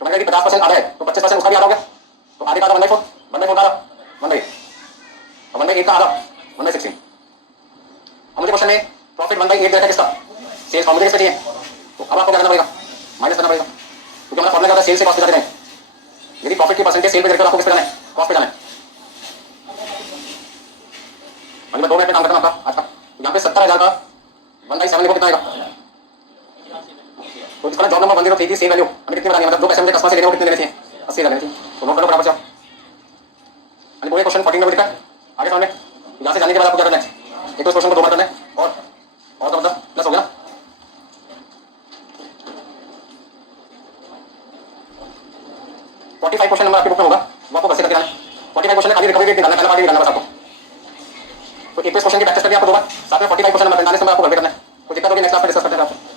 तो मैंने कहा कि 50% आधा है तो 25% उसका भी आधा हो गया तो आधे का आधा 1/4 1/4 का आधा 1/8 और 1/8 का आधा 1/16 अब मुझे क्वेश्चन में प्रॉफिट 1/8 दिया था किसका सेल्स का मुझे किसका चाहिए तो अब आपको क्या करना पड़ेगा माइनस करना पड़ेगा क्योंकि हमारा फॉर्मूला क्या होता है सेल से कॉस्ट पे जाते हैं यदि प्रॉफिट की परसेंटेज सेल पे देखकर आपको किस पे जाना है कॉस्ट पे जाना है। मैं 2 मिनट में काम करता हूं आपका आज का यहाँ पे 70,000 का 1/7 लिखो कितना आएगा तो इसका जॉब नंबर 103 की सेल वैल्यू हमें कितनी बतानी है मतलब 2 पैसे मुझे कस्टमर से लेने को कितने लेने चाहिए 80,000 लेने चाहिए तो नोट करो फटाफट से मैंने पूरे क्वेश्चन 14 में लिखा है आगे समझ में यहाँ से जाने के बाद आपको क्या करना है एक तो क्वेश्चन को 2 बार करना है और तो मतलब प्लस हो गया ना 45 क्वेश्चन नंबर आपकी बुक में होगा वो आपको कैसे करके आना है 45 क्वेश्चन खाली रिकवरी रेट निकालना पहला पार्ट निकालना बस आपको तो एक क्वेश्चन की प्रैक्टिस करके आपको 2 बार साथ में 45 क्वेश्चन नंबर 45 नंबर आपको घर पे करना है तो जितना तो नेक्स्ट क्लास में डिस्कस करते हैं आपको।